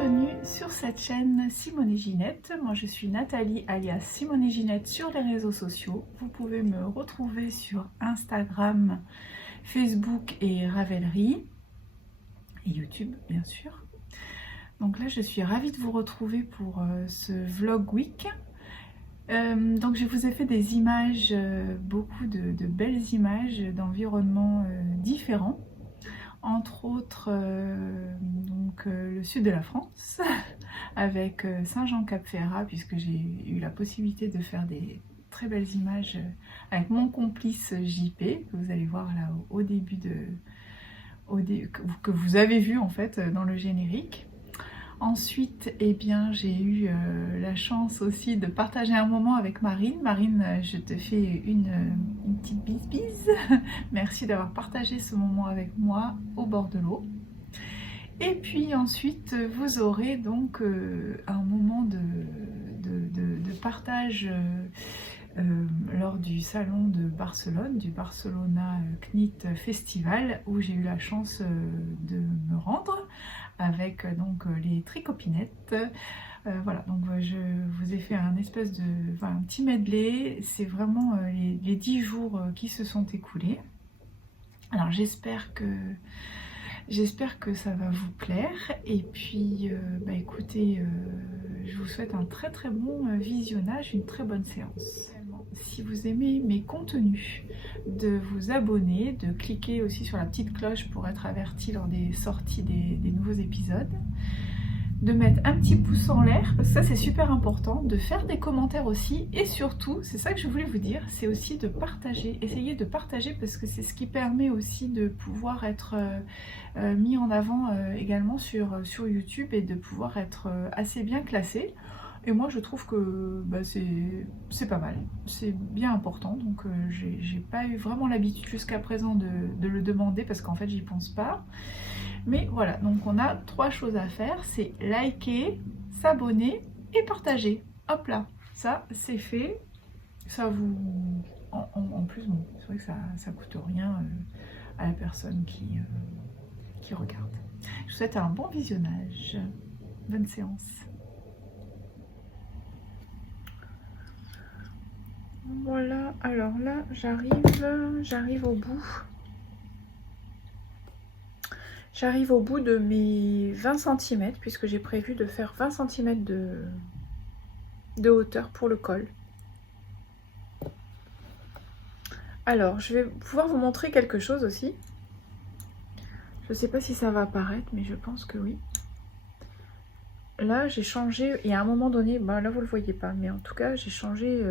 bienvenue sur cette chaîne Simone et Ginette. Moi je suis Nathalie alias Simone et Ginette sur les réseaux sociaux. Vous pouvez me retrouver sur Instagram, Facebook et Ravelry et YouTube bien sûr. Donc là je suis ravie de vous retrouver pour ce vlog week. Donc je vous ai fait des images, beaucoup de belles images d'environnements différents. Entre autres le sud de la France avec Saint-Jean-Cap-Ferrat, puisque j'ai eu la possibilité de faire des très belles images avec mon complice JP que vous allez voir là au début que vous avez vu en fait dans le générique. Ensuite, eh bien, j'ai eu la chance aussi de partager un moment avec Marine. Marine, je te fais une petite bise. Merci d'avoir partagé ce moment avec moi au bord de l'eau. Et puis ensuite, vous aurez donc un moment de partage lors du salon de Barcelone, du Barcelona CNIT Festival, où j'ai eu la chance de me rendre avec donc les tricopinettes. Voilà, donc je vous ai fait un espèce de un petit medley. C'est vraiment les 10 jours qui se sont écoulés. Alors j'espère que ça va vous plaire. Et puis écoutez, je vous souhaite un très très bon visionnage, une très bonne séance. Si vous aimez mes contenus, de vous abonner, de cliquer aussi sur la petite cloche pour être averti lors des sorties des nouveaux épisodes, de mettre un petit pouce en l'air, parce que ça c'est super important, de faire des commentaires aussi, et surtout, c'est ça que je voulais vous dire, c'est aussi de partager, essayez de partager, parce que c'est ce qui permet aussi de pouvoir être mis en avant également sur YouTube, et de pouvoir être assez bien classé. Et moi je trouve que c'est pas mal, c'est bien important, donc j'ai pas eu vraiment l'habitude jusqu'à présent de le demander, parce qu'en fait j'y pense pas. Mais voilà, donc on a 3 choses à faire, c'est liker, s'abonner et partager. Hop là, ça c'est fait. Ça vous... En plus, bon, c'est vrai que ça coûte rien à la personne qui regarde. Je vous souhaite un bon visionnage. Bonne séance. Voilà, alors là, j'arrive au bout. J'arrive au bout de mes 20 cm, puisque j'ai prévu de faire 20 cm de hauteur pour le col. Alors, je vais pouvoir vous montrer quelque chose aussi. Je ne sais pas si ça va apparaître, mais je pense que oui. Là, j'ai changé, et à un moment donné, là vous ne le voyez pas, mais en tout cas, j'ai changé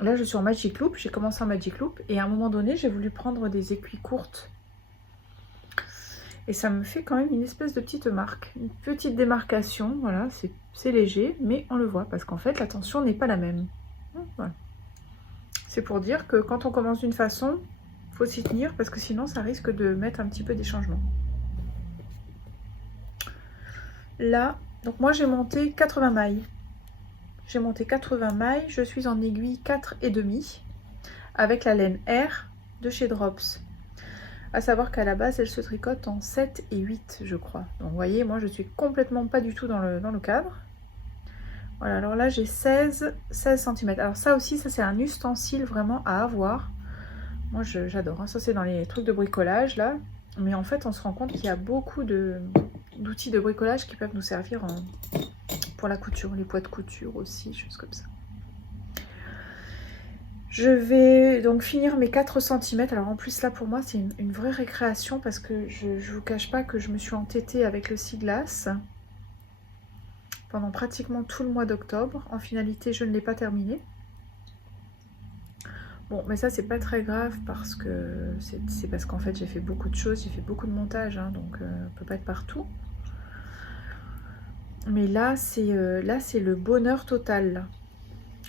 Là, je suis en Magic Loop, j'ai commencé en Magic Loop, et à un moment donné, j'ai voulu prendre des aiguilles courtes. Et ça me fait quand même une espèce de petite marque, une petite démarcation, voilà, c'est léger, mais on le voit, parce qu'en fait, la tension n'est pas la même. Voilà. C'est pour dire que quand on commence d'une façon, il faut s'y tenir, parce que sinon, ça risque de mettre un petit peu des changements. Là, donc moi, j'ai monté 80 mailles. J'ai monté 80 mailles, je suis en aiguille 4,5, avec la laine R de chez Drops. À savoir qu'à la base, elle se tricote en 7 et 8, je crois. Donc, vous voyez, moi, je suis complètement pas du tout dans le cadre. Voilà, alors là, j'ai 16 cm. Alors ça aussi, ça c'est un ustensile vraiment à avoir. Moi, j'adore. Hein. Ça, c'est dans les trucs de bricolage, là. Mais en fait, on se rend compte qu'il y a beaucoup d'outils de bricolage qui peuvent nous servir pour la couture. Les poids de couture aussi, choses comme ça. Je vais donc finir mes 4 cm. Alors en plus là pour moi c'est une vraie récréation, parce que je ne vous cache pas que je me suis entêtée avec le scie-glace pendant pratiquement tout le mois d'octobre. En finalité je ne l'ai pas terminé. Bon, mais ça c'est pas très grave, parce que c'est parce qu'en fait j'ai fait beaucoup de choses, j'ai fait beaucoup de montage, hein, donc on peut pas être partout. Mais là c'est le bonheur total là.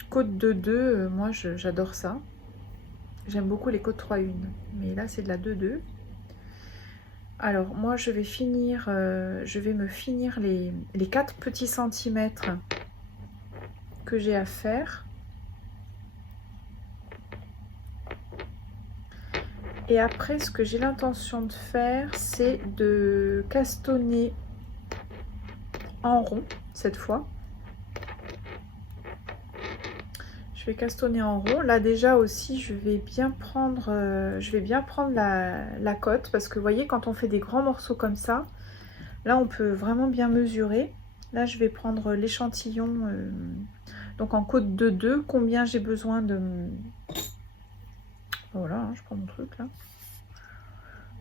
Côte de 2, moi j'adore ça. J'aime beaucoup les côtes 3-1, mais là c'est de la 2-2. Alors moi je vais me finir les 4 petits centimètres que j'ai à faire. Et après, ce que j'ai l'intention de faire, c'est de castonner en rond cette fois. Je vais castonner en rond. Là déjà aussi, je vais bien prendre la cote parce que vous voyez, quand on fait des grands morceaux comme ça, là on peut vraiment bien mesurer. Là je vais prendre l'échantillon, donc en côte de 2, combien j'ai besoin de... Voilà, hein, je prends mon truc là.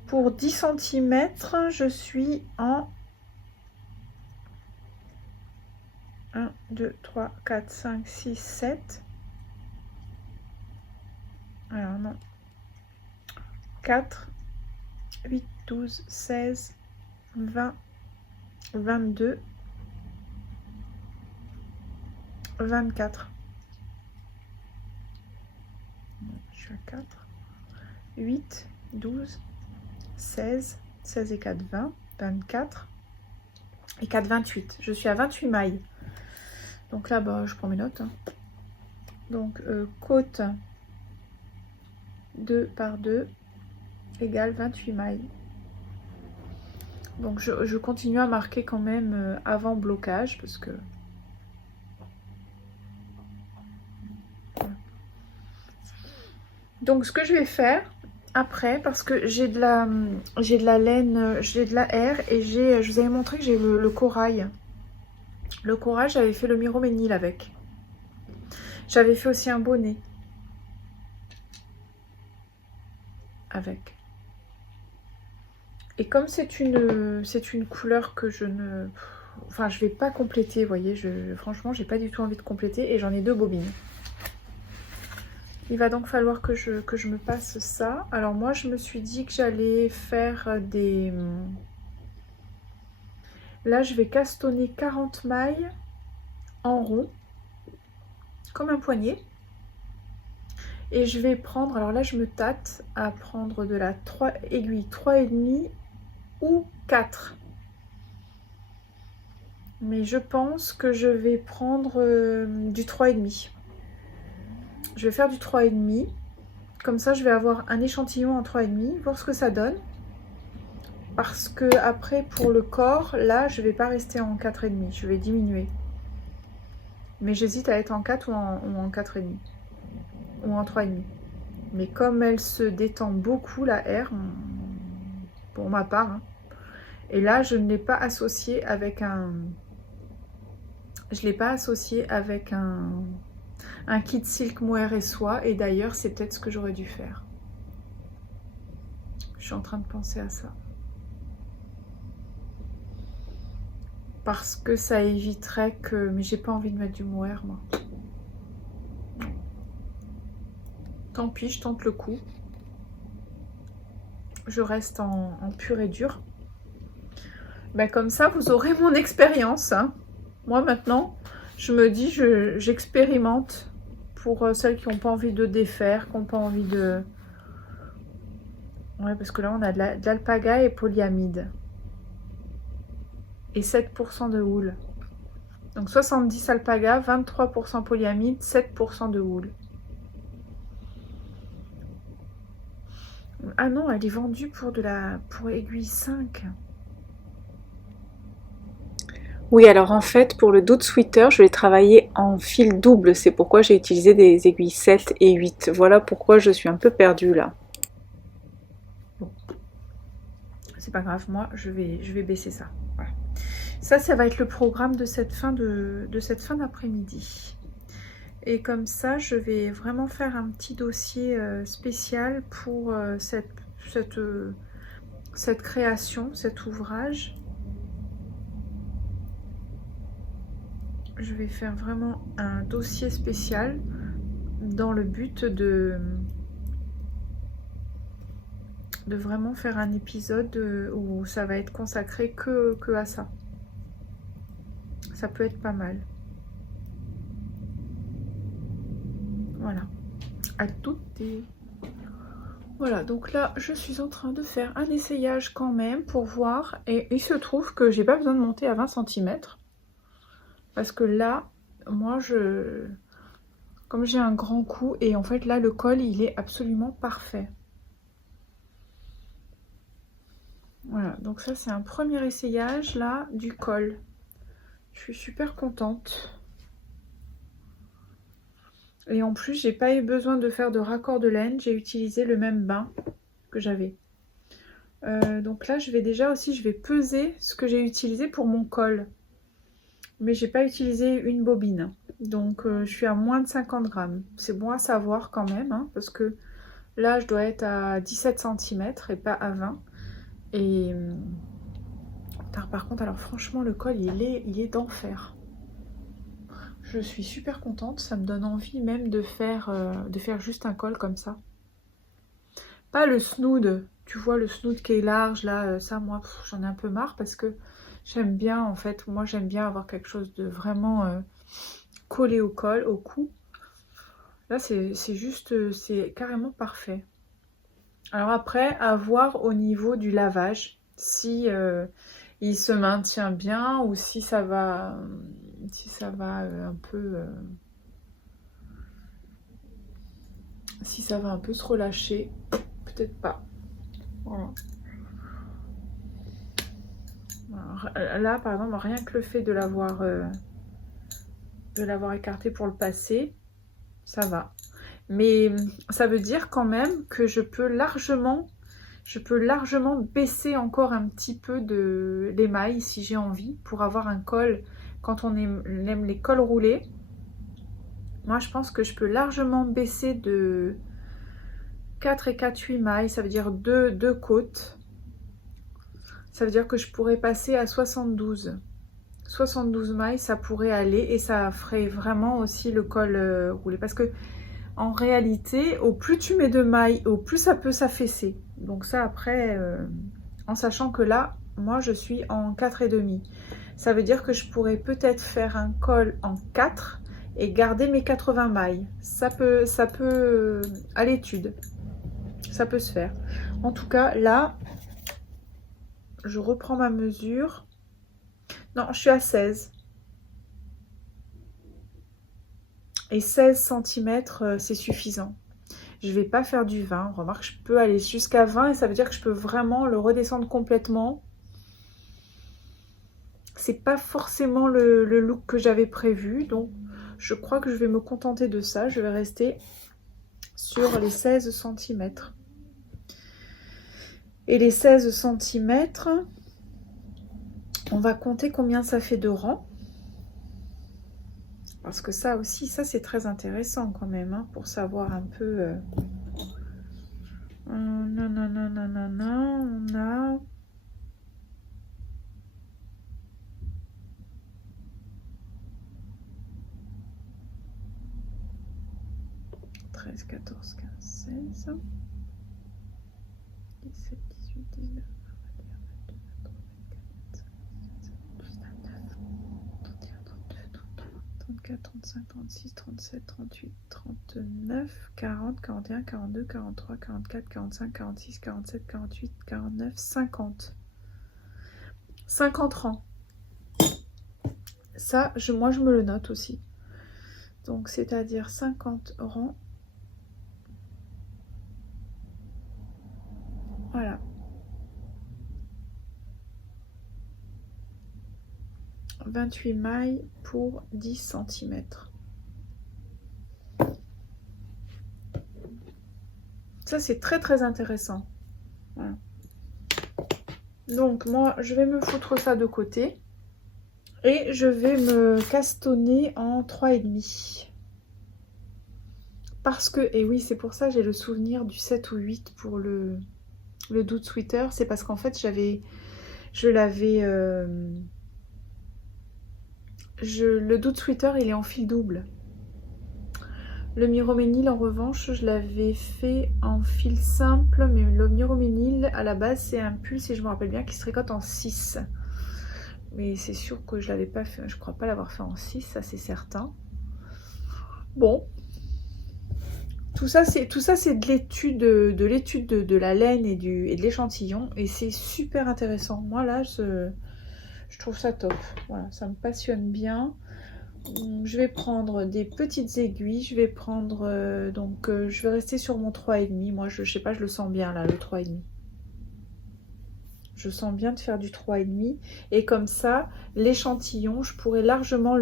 Pour 10 cm, je suis en 1, 2, 3, 4, 5, 6, 7. Alors non. 4, 8, 12, 16, 20, 22, 24. Je suis à 4, 8, 12, 16, 16 et 4, 20, 24 et 4, 28. Je suis à 28 mailles. Donc là, bah, je prends mes notes. Hein. Donc, côte 2 par 2 égale 28 mailles. Donc, je continue à marquer quand même avant blocage parce que... Donc, ce que je vais faire après, parce que j'ai de la laine, j'ai de la R et je vous avais montré que j'ai le corail. Le corail, j'avais fait le Miroménil avec. J'avais fait aussi un bonnet avec. Et comme c'est une couleur que je ne... Enfin, je vais pas compléter, vous voyez. Franchement, j'ai pas du tout envie de compléter et j'en ai 2 bobines. Il va donc falloir que je me passe ça. Alors moi, je me suis dit que j'allais faire des... Là, je vais castonner 40 mailles en rond, comme un poignet. Et je vais prendre, alors là, je me tâte à prendre de la 3 aiguilles, 3,5 ou 4. Mais je pense que je vais prendre du 3,5. Je vais faire du 3,5. Comme ça, je vais avoir un échantillon en 3,5, voir ce que ça donne. Parce que après, pour le corps, là, je vais pas rester en 4,5. Je vais diminuer. Mais j'hésite à être en 4 ou en 4,5. Ou en 3,5. Mais comme elle se détend beaucoup, la R, pour ma part, hein, et là, je ne l'ai pas associé avec un... Je l'ai pas associé avec un kit silk mohair et soie. Et d'ailleurs, c'est peut-être ce que j'aurais dû faire. Je suis en train de penser à ça. Parce que ça éviterait que... Mais j'ai pas envie de mettre du mohair, moi. Tant pis, je tente le coup. Je reste en pur et dur. Ben, comme ça, vous aurez mon expérience. Hein. Moi, maintenant, je me dis, j'expérimente pour celles qui n'ont pas envie de défaire, qui n'ont pas envie de... Ouais, parce que là, on a de l'alpaga et polyamide. Et 7% de houle. Donc 70 alpaga, 23% polyamide, 7% de houle. Ah non, elle est vendue pour aiguille 5. Oui, alors en fait, pour le Doute Sweater, je l'ai travaillé en fil double. C'est pourquoi j'ai utilisé des aiguilles 7 et 8. Voilà pourquoi je suis un peu perdue là. Bon. C'est pas grave, moi, je vais baisser ça. Voilà. Ça va être le programme de cette fin d'après-midi. Et comme ça, je vais vraiment faire un petit dossier spécial pour cette création, cet ouvrage. Je vais faire vraiment un dossier spécial dans le but de vraiment faire un épisode où ça va être consacré que à ça. Ça peut être pas mal. Voilà. À toutes et... Voilà, donc là, je suis en train de faire un essayage quand même pour voir. Et il se trouve que j'ai pas besoin de monter à 20 cm. Parce que là, moi, comme j'ai un grand cou, et en fait, là, le col, il est absolument parfait. Voilà, donc ça, c'est un premier essayage, là, du col. Je suis super contente. Et en plus, j'ai pas eu besoin de faire de raccord de laine. J'ai utilisé le même bain que j'avais. Donc là, je vais peser ce que j'ai utilisé pour mon col. Mais j'ai pas utilisé une bobine. Donc je suis à moins de 50 grammes. C'est bon à savoir quand même, hein, parce que là, je dois être à 17 cm et pas à 20. Et par contre, alors franchement, le col, il est d'enfer. Je suis super contente. Ça me donne envie même de faire juste un col comme ça. Pas le snood. Tu vois, le snood qui est large, là, ça, moi, j'en ai un peu marre parce que j'aime bien, en fait, moi, j'aime bien avoir quelque chose de vraiment collé au col, au cou. Là, c'est juste, c'est carrément parfait. Alors après, à voir au niveau du lavage, si il se maintient bien ou si ça va un peu... si ça va un peu se relâcher, peut-être pas. Voilà. Là, par exemple, rien que le fait de l'avoir écarté pour le passer, ça va. Mais ça veut dire quand même que je peux largement baisser encore un petit peu l'émail si j'ai envie pour avoir un col. Quand on aime les cols roulés, moi je pense que je peux largement baisser de 4 et 4 8 mailles, ça veut dire 2 côtes. Ça veut dire que je pourrais passer à 72 mailles, ça pourrait aller et ça ferait vraiment aussi le col roulé. Parce que en réalité, au plus tu mets de mailles, au plus ça peut s'affaisser. Donc ça après, en sachant que là, moi je suis en 4,5. Ça veut dire que je pourrais peut-être faire un col en 4 et garder mes 80 mailles. Ça peut à l'étude, ça peut se faire. En tout cas, là, je reprends ma mesure. Non, je suis à 16. Et 16 cm, c'est suffisant. Je vais pas faire du 20. Remarque, je peux aller jusqu'à 20 et ça veut dire que je peux vraiment le redescendre complètement. C'est pas forcément le look que j'avais prévu. Donc, je crois que je vais me contenter de ça. Je vais rester sur les 16 cm. Et les 16 cm, on va compter combien ça fait de rangs. Parce que ça aussi, ça c'est très intéressant quand même, hein, pour savoir un peu... non, on a... 13, 14, 15, 16, 17, 18, 19, 34, 35, 36, 37, 38, 39, 40, 41, 42, 43, 44, 45, 46, 47, 48, 49, 50. 50 rangs. Ça, moi, je me le note aussi. Donc, c'est-à-dire 50 rangs. Voilà. 28 mailles pour 10 cm. Ça, c'est très très intéressant. Voilà. Donc, moi, je vais me foutre ça de côté. Et je vais me castonner en 3,5. Parce que, et oui, c'est pour ça j'ai le souvenir du 7 ou 8 pour le Dude Sweater. C'est parce qu'en fait, le Dude Sweater, il est en fil double. Le Miroménil, en revanche, je l'avais fait en fil simple. Mais le Miroménil, à la base, c'est un pull, si je me rappelle bien, qui se tricote en 6. Mais c'est sûr que je l'avais pas fait. Je crois pas l'avoir fait en 6, ça c'est certain. Bon. Tout ça, c'est de l'étude de la laine et de l'échantillon. Et c'est super intéressant. Moi, là, je trouve ça top. Voilà, ça me passionne bien. Je vais prendre des petites aiguilles. Je vais prendre... je vais rester sur mon 3,5. Moi, je sais pas, je le sens bien, là, le 3,5. Je sens bien de faire du 3,5. Et comme ça, l'échantillon, je pourrais largement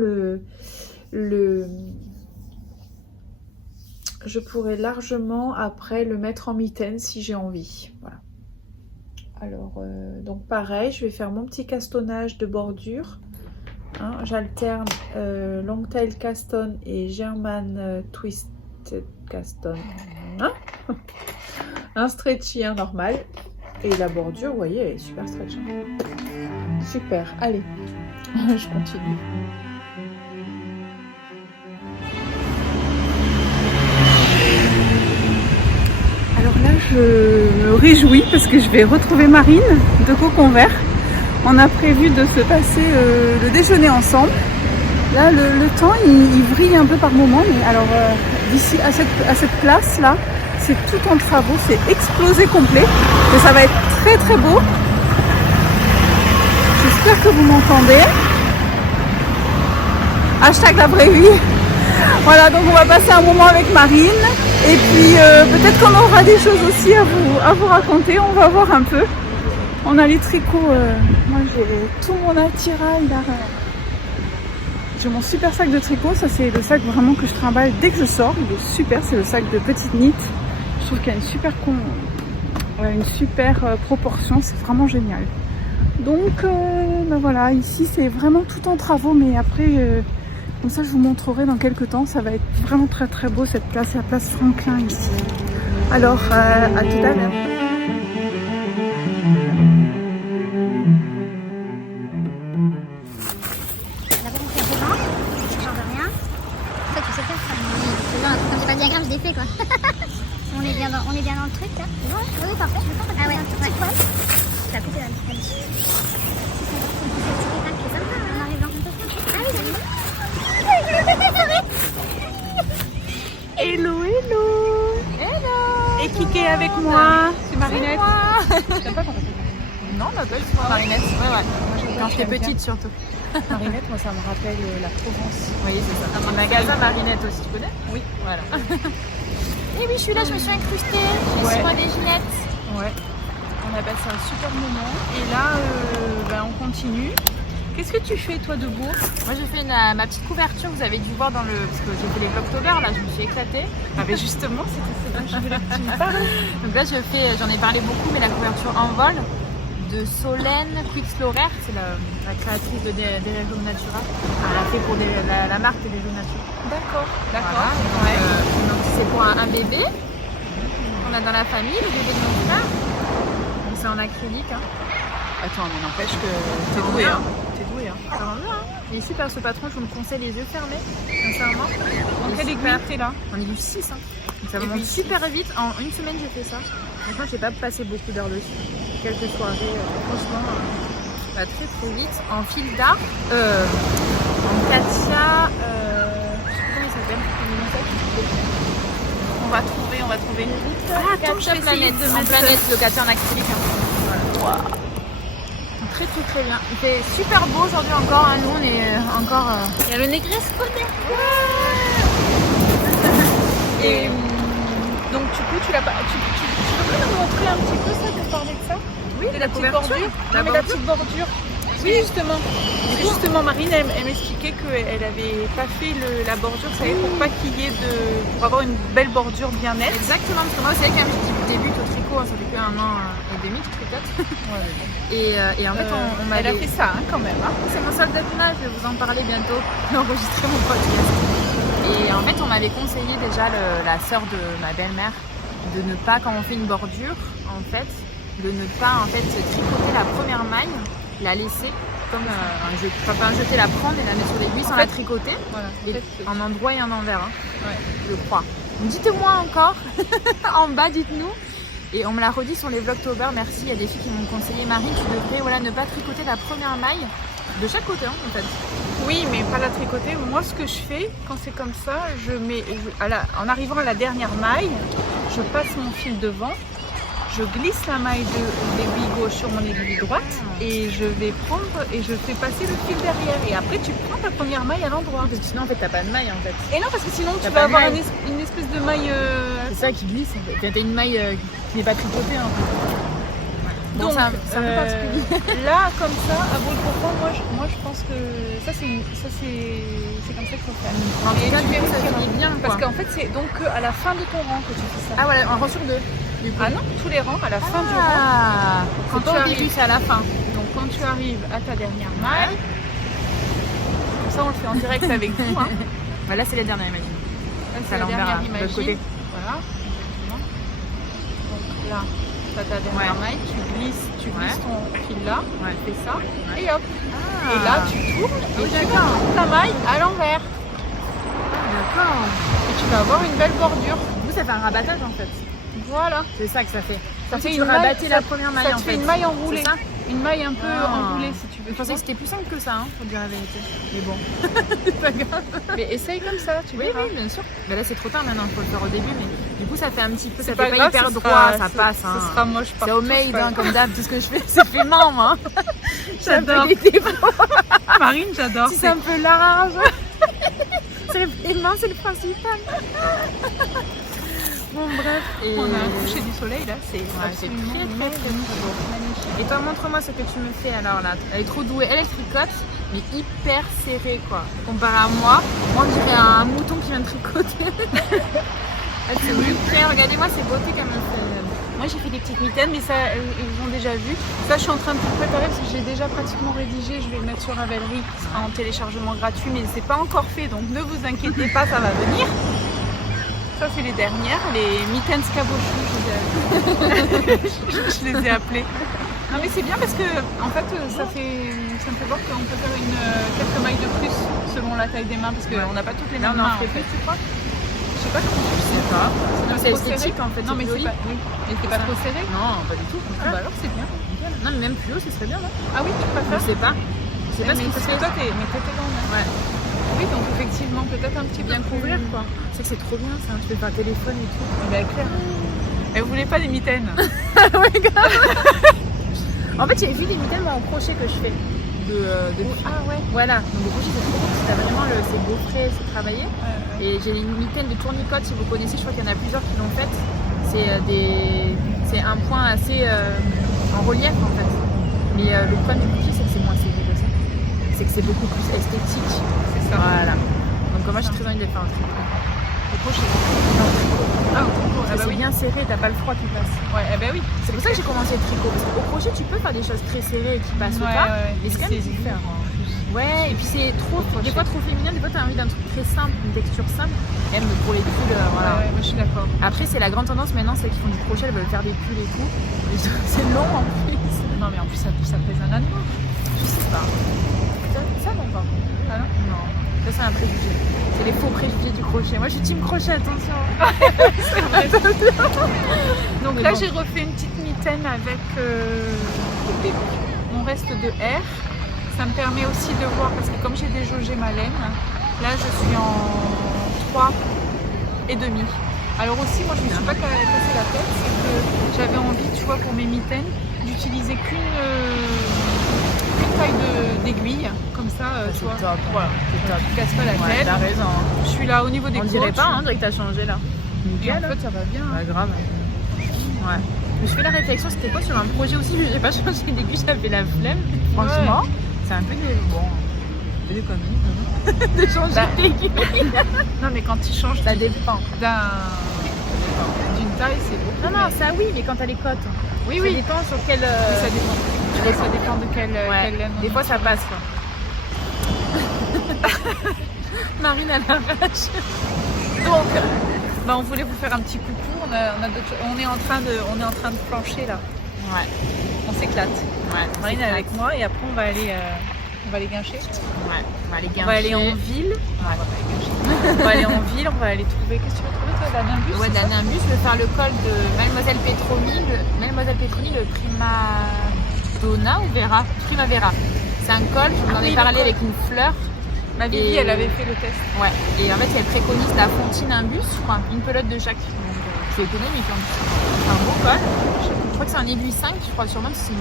je pourrais largement après le mettre en mitaine si j'ai envie. Voilà. Alors, donc pareil, je vais faire mon petit castonnage de bordure. Hein, j'alterne Longtail Caston et German Twisted Caston. Hein, un stretchy, un normal. Et la bordure, vous voyez, elle est super stretch. Super, allez, je continue. Alors là, je me réjouis parce que je vais retrouver Marine de Cocon Vert. On a prévu de se passer le déjeuner ensemble. Là, le temps, il vrille un peu par moment. Mais alors, d'ici à cette place-là, c'est tout en travaux. C'est explosé complet. Mais ça va être très très beau. J'espère que vous m'entendez. Hashtag la vraie vie. Voilà, donc on va passer un moment avec Marine. Et puis, peut-être qu'on aura des choses aussi à vous raconter. On va voir un peu. On a les tricots, moi j'ai tout mon attirail là. J'ai mon super sac de tricot, ça c'est le sac vraiment que je trimballe dès que je sors. Il est super, c'est le sac de petite knit. Je trouve qu'il y a une super proportion, c'est vraiment génial. Donc ben voilà, ici c'est vraiment tout en travaux, mais après, comme ça je vous montrerai dans quelques temps. Ça va être vraiment très très beau cette place, la place Franklin ici. Alors à tout à l'heure. Diagramme, je l'ai fait quoi. on est bien dans le truc là. Oui, parfait. Ah ouais, ouais. Ça a coupé la petite. On arrive dans Hello, hello. Hello. Et qui est avec moi? C'est Marinette. J'aime pas quand on fait. Non, on appelle moi Marinette. Ouais. Quand j'étais petite surtout. Marinette, moi ça me rappelle la Provence. Oui, c'est ça. Un magasin Marinette aussi, tu connais? Oui, voilà. Et oui, je suis là, je me suis incrustée. Je suis sur des gilettes. Ouais. On a passé un super moment. Et là, on continue. Qu'est-ce que tu fais toi de beau? Moi je fais ma petite couverture, vous avez dû voir dans le... Parce que j'ai fait les Vlogtober, là je me suis éclatée. Ah mais justement, c'était ce dont je voulais que tu me parles. Donc là j'en ai parlé beaucoup, mais la couverture en vol de Solène Quick-Slorer, c'est la créatrice de des réseaux Natura. Elle a fait pour la marque des réseaux Natura. D'accord. Voilà. Donc c'est pour un bébé qu'on a dans la famille, le bébé de mon frère. Donc c'est en acrylique. Hein. Attends, mais n'empêche que t'es doué, hein. T'es doué, hein. Ça rend bien, hein. Il est super ce patron, je vous le conseille les yeux fermés, sincèrement. En quelle aiguille t'es là? On est du 6, hein. Donc ça va monter super vite. En une semaine, j'ai fait ça. Franchement, j'ai pas passé beaucoup d'heures dessus. Quelques soirées, franchement, ça va très très vite. En fil d'art, en Katia, je sais plus comment il s'appelle. On va trouver. Ah, attends, je vais essayer de mettre planète, le Katia en acrylique. Hein. Voilà. Wow. Très très très bien. Il fait super beau aujourd'hui encore. Hein. Nous on est encore. Il y a le Negresco derrière. Et donc du coup tu peux nous montrer un petit peu ça, te parler de ça? Oui, de la petite bordure. La petite bordure. Oui, justement, Marine, elle m'expliquait qu'elle avait pas fait la bordure, vous savez, pour pas qu'il y ait pour avoir une belle bordure bien nette. Exactement, parce que moi, c'est vrai que débute au tricot, hein, ça fait qu'un an et demi que je tricote. Ouais, et en fait, on m'avait... Elle a fait ça, hein, quand même. Hein. C'est mon soldat de là, je vais vous en parler bientôt, enregistrer mon podcast. Et en fait, on m'avait conseillé déjà, la sœur de ma belle-mère, de ne pas, quand on fait une bordure, en fait, de ne pas tricoter la première maille, la laisser comme un jeté, enfin pas un jeté, la prendre et la mettre sur l'aiguille sans la tricoter, voilà, en endroit et en envers, hein, ouais. Je crois. Dites-moi encore, en bas, dites-nous. Et on me l'a redit sur les Vlogtober, merci, il y a des filles qui m'ont conseillé, Marie, tu devrais ne pas tricoter la première maille de chaque côté, hein, en fait. Oui, mais pas la tricoter. Moi, ce que je fais, quand c'est comme ça, en arrivant à la dernière maille, je passe mon fil devant. Je glisse la maille de l'aiguille gauche sur mon aiguille droite et je vais prendre et je fais passer le fil derrière. Et après, tu prends ta première maille à l'endroit. Parce que sinon, en fait, t'as pas de maille en fait. Et non, parce que sinon, tu vas avoir une espèce de maille. C'est ça qui glisse en fait. T'as une maille qui n'est pas tricotée en fait. Bon, Donc, c'est un peu particulier. là, comme ça, à Baudre-Profond, moi je pense que ça c'est comme ça qu'il faut faire. En tout Et cas, tu du fais coup, ça aussi finit bien, Parce quoi. qu'en fait, c'est donc à la fin de ton rang que tu fais ça. Ah voilà, un rang sur deux. Du coup. Ah non, tous les rangs, à la fin du rang. Ah, Quand c'est pas tu au arrives- début, c'est à la fin. Donc quand tu arrives à ta dernière maille, comme ça on le fait en direct avec vous. Hein. Bah, là, c'est la dernière, imagine. Là, Ça c'est la l'envers dernière de l'autre côté. imagine. Voilà. exactement. Donc là, tu as ta dernière Ouais. maille, tu glisses Ouais. ton fil là, Ouais. tu fais ça, Ouais. et hop. Ah. Et là, tu tournes et oui, tu d'accord. tournes ta maille à l'envers. D'accord. Et tu vas avoir une belle bordure. Vous, ça fait un rabattage en fait. Voilà. C'est ça que ça fait. Ça Comme fait si tu une maille- rabattais la ça- première maille Ça en te fait. fait une maille enroulée. C'est ça. Une maille un peu Ah. enroulée si tu veux. Je pensais que c'était plus simple que ça, hein, pour dire la vérité. Mais bon. Mais essaye comme ça, tu Oui, verras. oui, bien sûr. Bah là, c'est trop tard maintenant, il faut le faire au début. Mais du coup, ça fait un petit peu. Ça C'est fait pas grave, hyper ce droit, sera- ça ce- passe. Hein. Ce sera moche C'est partout. homemade, c'est pas hein, comme d'hab. Tout ce que je fais, c'est fait main, moi. J'adore. Ça fait des défauts. grave. Marine, j'adore. Si c'est un peu large. C'est les mains, c'est le principal. Bon, bref. Et... On a un coucher du soleil là, c'est Ouais, c'est absolument très très beau. magnifique. Et toi, montre-moi ce que tu me fais alors là. Elle est trop douée, elle est tricote, mais hyper serrée quoi. Comparé à moi, on dirait un mouton qui vient de tricoter. Elle c'est nickel, regardez-moi ces beautés qu'elle me fait. Moi j'ai fait des petites mitaines, mais ça ils ont déjà vu. Ça je suis en train de tout préparer parce que j'ai déjà pratiquement rédigé. Je vais le mettre sur Ravelry qui sera en téléchargement gratuit, mais c'est pas encore fait, donc ne vous inquiétez pas, ça va venir. Ça c'est les dernières, les mitaines cabochou, je les ai appelées. Non mais c'est bien parce que en fait ça me fait voir qu'on peut faire quelques mailles de plus selon la taille des mains parce qu'on n'a pas toutes les Là, mêmes on en mains. fait En fait, plus, tu crois? Je sais pas comment tu Je sais pas. C'est C'est trop serré. esthétique en fait. Non mais c'est c'est joli. pas, oui. Mais c'est pas trop serré. Non, pas du tout. Ah bah alors c'est bien. Non, mais même plus haut, ce serait bien, non? Ah oui, tu Je préfères? sais pas. Je sais pas ce mais qui parce se que fait. toi t'es grande. Hein. Ouais. Oui donc effectivement peut-être un petit peu Bien plus- couvrir quoi. C'est que c'est trop bien ça. Tu fais par téléphone et tout. Bah clair. Elle voulait pas des mitaines. Ouais, grave. En fait, j'ai vu des mitaines moi, en crochet que je fais. Ah ouais. Voilà, donc le crochet c'est trop bon, c'est vraiment c'est gaufré, c'est travaillé. Et j'ai une mitaine de tournicote, si vous connaissez, je crois qu'il y en a plusieurs qui l'ont faite. C'est un point assez en relief en fait. Mais le problème du crochet c'est que c'est moins serré que ça. C'est que c'est beaucoup plus esthétique. C'est ça. Voilà. Donc moi j'ai très envie de faire un tricot. Le crochet. Ah, Parce que bah c'est oui. bien serré, t'as pas le froid qui passe. Ouais, eh ben oui. C'est pour ça que j'ai commencé le tricot. Parce qu'au crochet tu peux faire des choses très serrées et qui passent pas. Mais c'est quand même différent. Ouais, et puis c'est trop, des fois trop féminin, des fois t'as envie d'un truc très simple, une texture simple. Et même pour les pulls, voilà. Ouais, moi je suis d'accord. Après, c'est la grande tendance maintenant, celles qui font du crochet, elles veulent faire des pulls et tout. Mais c'est long en plus. Non mais en plus ça pèse un âne mort. Je sais pas. Ça non, par contre. Ah non. Non. Ça, c'est un préjugé. C'est les faux préjugés du crochet. Moi, je suis team crochet, attention. Donc Mais là bon. j'ai refait une petite mitaine avec mon reste de R. Ça me permet aussi de voir, parce que comme j'ai déjaugé ma laine, là je suis en 3,5. Alors aussi, moi je ne me suis pas cassé la tête, c'est que j'avais envie, tu vois, pour mes mitaines, d'utiliser qu'une taille d'aiguille, comme ça, tu vois. Voilà. C'est top. Je casse pas la Ouais, tête. t'as raison. Je suis là au niveau des On côtes. dirait pas, hein, on dirait que t'as changé là. Et en fait, ça va bien. hein. Ouais, grave. Ouais. Mais je fais la réflexion, c'était quoi sur un projet aussi, j'ai pas changé d'aiguille, j'avais la flemme. Franchement, c'est un peu des. Bon. C'est des conneries. De changer Bah, d'aiguille. Non, mais quand tu changes Ça dépend. d'une taille, c'est beaucoup. Non, non, ça oui, mais quand t'as les cotes. Oui, Ça oui. dépend sur quelle. Ça dépend. Ça dépend de quelle laine. Des fois ça passe quoi. Marine à l'arrache. Donc, bah, on voulait vous faire un petit coucou. On est en train de plancher là. Ouais. On s'éclate. Ouais. Marine est avec moi et après on va aller guincher. Ouais. On va aller On va aller en ville. On va aller en ville. On va aller trouver. Qu'est-ce que tu veux trouver toi, la Nimbus? Ouais, c'est ça d'un Nimbus, je vais faire le col de Mademoiselle Petroni, le Primadonna ou Vera Primavera. C'est un col, je vous en ai Oui, parlé le col. avec une fleur. Ma Vivi, Et- elle avait fait le test. Ouais. Et en fait, elle préconise la Fontine Nimbus, je crois, une pelote de chaque. Donc, c'est économique. Hein. C'est un beau col. Je crois que c'est un aiguille 5, je crois sûrement que c'est une.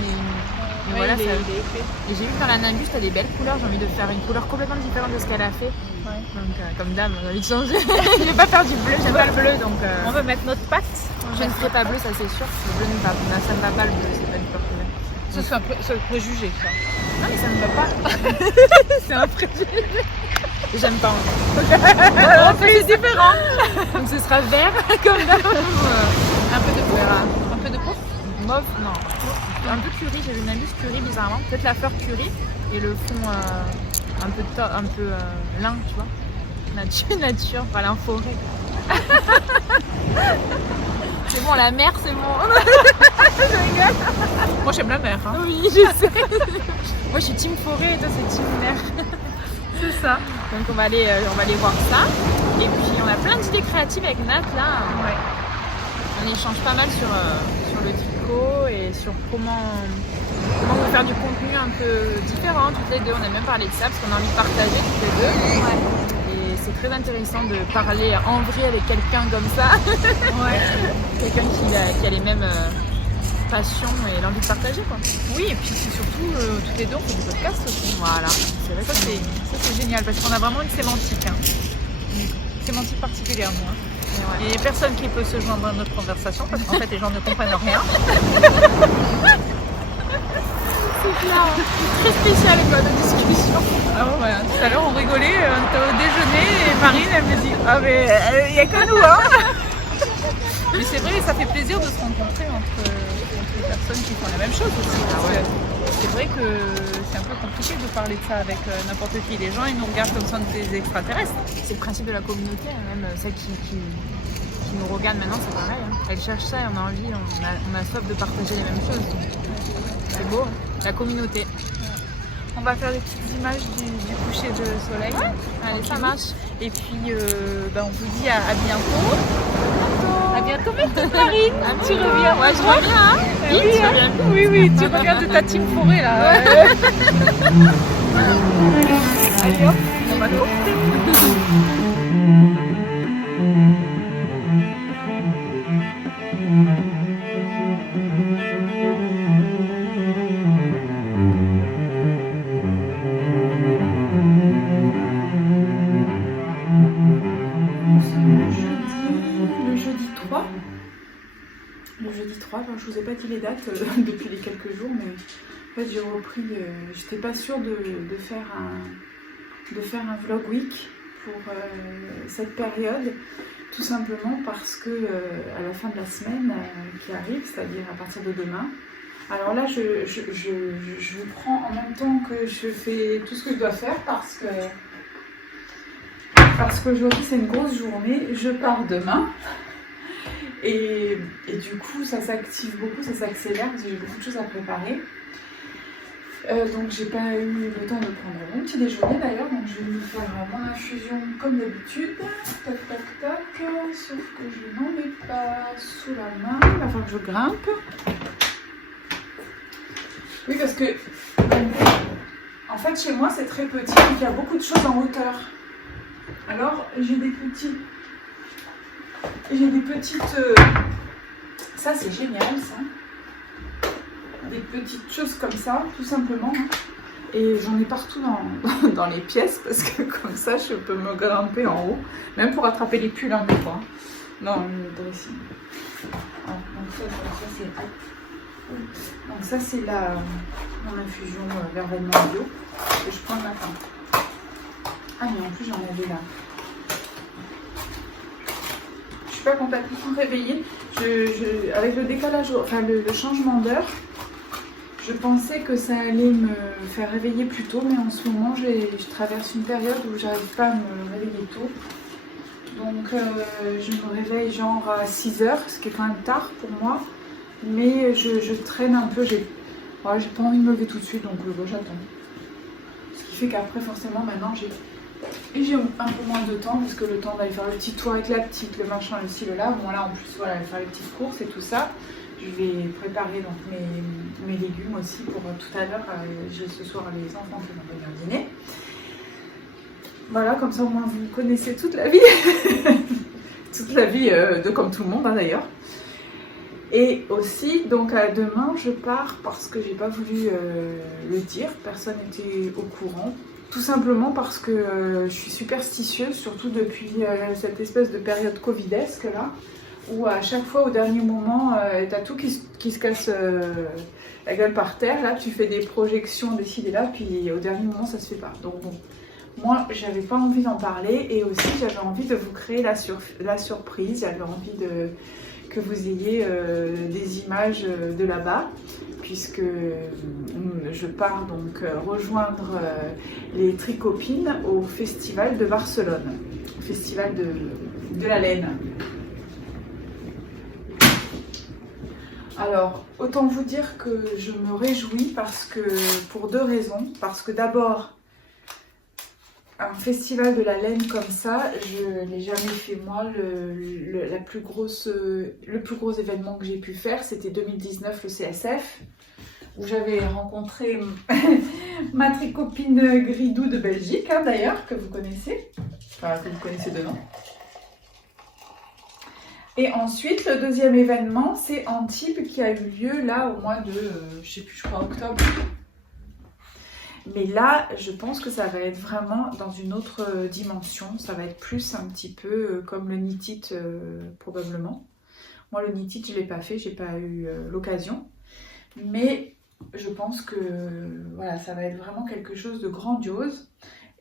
Ouais, Voilà, il est ça- épais. Et j'ai vu que dans la Nimbus, t'as des belles couleurs. J'ai envie de faire une couleur complètement différente de ce qu'elle a fait. Ouais. Donc, comme dame, j'ai envie de changer. Je vais pas faire du bleu, j'aime pas le bleu. Donc, On veut mettre notre patte. je ne ferai pas bleu, ça c'est sûr. Le bleu, ça ne va pas, le bleu, c'est pas une couleur que j'aime. Ça, c'est un préjugé, ça. Non, mais ça me va pas. C'est un préjugé. J'aime pas. C'est différent. Donc ce sera vert comme d'hab. Un peu de peau. Un peu de peau. Mauve, non. Un peu curry, j'ai vu une amuse curry bizarrement. Peut-être la fleur curry et le fond un peu lin, tu vois. Nature, pour aller en forêt. C'est bon, la mer, c'est bon. Je rigole. Moi, j'aime la mer. Hein. Oui, je sais. Moi, je suis team forêt et toi, c'est team mer. C'est ça. Donc, on va aller voir ça. Et puis, on a plein d'idées créatives avec Nat, là. Ouais. On échange pas mal sur le tricot et sur comment on peut faire du contenu un peu différent toutes les deux. On a même parlé de ça parce qu'on a envie de partager toutes les deux. Ouais. Et c'est très intéressant de parler en vrai avec quelqu'un comme ça. Ouais. Quelqu'un qui a les mêmes passions et l'envie de partager, quoi. Oui, et puis c'est surtout, toutes les deux, on fait des podcasts aussi. Voilà. C'est vrai que Ça, c'est génial parce qu'on a vraiment une sémantique. Hein. Une sémantique particulière, nous. Hein. Et il n'y a personne qui peut se joindre à notre conversation parce qu'en fait, les gens ne comprennent rien. C'est très spécial, quoi, de discussion. Ah bon, voilà. Tout à l'heure, on rigolait, on était au déjeuner et Marine, elle me dit « Ah mais il n'y a que nous, hein !» Mais c'est vrai, ça fait plaisir de se rencontrer entre des personnes qui font la même chose aussi. Parce que c'est vrai que c'est un peu compliqué de parler de ça avec n'importe qui. Les gens, ils nous regardent comme ça des extraterrestres. C'est le principe de la communauté, hein, même celles qui nous regardent maintenant, c'est pareil. Hein. Elles cherchent ça et on a envie, on a soif de partager les mêmes choses. C'est beau, hein. La communauté. On va faire des petites images du coucher de soleil. Ouais. Allez, ça marche. Et puis, on vous dit à bientôt. À bientôt, ma petite Marine. Tu reviens. Ouais, je reviens. Hein. Oui, tu reviens. Oui, tu reviens de ta team forêt là. Allez hop, on va couper. Le jeudi 3, je vous ai pas dit les dates depuis les quelques jours, mais en fait j'ai repris, j'étais pas sûre de faire un vlog week pour cette période, tout simplement parce que à la fin de la semaine qui arrive, c'est-à-dire à partir de demain, alors là je vous prends en même temps que je fais tout ce que je dois faire parce qu'aujourd'hui c'est une grosse journée, je pars demain. Et du coup, ça s'active beaucoup, ça s'accélère parce que j'ai beaucoup de choses à préparer. Donc, j'ai pas eu le temps de prendre mon petit déjeuner d'ailleurs. Donc, je vais me faire mon infusion comme d'habitude. Tac, tac, tac. Sauf que je n'en ai pas sous la main. Il va falloir que je grimpe. Oui, parce que en fait, chez moi, c'est très petit. Donc, il y a beaucoup de choses en hauteur. Alors, j'ai des petites. Ça c'est génial ça. Des petites choses comme ça, tout simplement. Et j'en ai partout dans les pièces parce que comme ça je peux me grimper en haut. Même pour attraper les pulls en même temps. Non, le dressing. Donc ça c'est mon infusion vervenement bio que je prends le matin. Ah mais en plus j'en avais là. Je suis pas complètement réveillée. Avec le décalage, enfin le changement d'heure, je pensais que ça allait me faire réveiller plus tôt, mais en ce moment je traverse une période où j'arrive pas à me réveiller tôt. Donc je me réveille genre à 6h, ce qui est quand même tard pour moi. Mais je traîne un peu, j'ai pas envie de me lever tout de suite, donc j'attends. Ce qui fait qu'après forcément maintenant j'ai un peu moins de temps parce que le temps d'aller faire le petit tour avec la petite, le machin, le ci, le là. Bon là en plus voilà, aller faire les petites courses et tout ça. Je vais préparer donc mes légumes aussi pour tout à l'heure. J'ai ce soir les enfants qui vont venir dîner. Voilà, comme ça au moins vous connaissez toute la vie. Toute la vie de comme tout le monde hein, d'ailleurs. Et aussi, donc demain je pars parce que j'ai pas voulu le dire, personne n'était au courant. Tout simplement parce que je suis superstitieuse, surtout depuis cette espèce de période covidesque là, où à chaque fois au dernier moment, t'as tout qui se casse la gueule par terre. Là, tu fais des projections décidées là, puis au dernier moment, ça se fait pas. Donc bon, moi, j'avais pas envie d'en parler et aussi j'avais envie de vous créer la surprise. J'avais envie que vous ayez des images de là-bas, puisque je pars donc rejoindre les Tricopines au festival de Barcelone, au festival de la laine. Alors, autant vous dire que je me réjouis pour 2 raisons. Parce que d'abord, un festival de la laine comme ça, je n'ai jamais fait moi. Le plus gros événement que j'ai pu faire, c'était 2019, le CSF, où j'avais rencontré ma tricopine Gridou de Belgique, hein, d'ailleurs, que vous connaissez. Enfin, que vous connaissez de nom. Et ensuite, le deuxième événement, c'est Antibes qui a eu lieu là au mois de, je sais plus, je crois octobre. Mais là, je pense que ça va être vraiment dans une autre dimension. Ça va être plus un petit peu comme le Knit-It probablement. Moi, le Knit-It, je ne l'ai pas fait, j'ai pas eu l'occasion. Mais je pense que voilà, ça va être vraiment quelque chose de grandiose.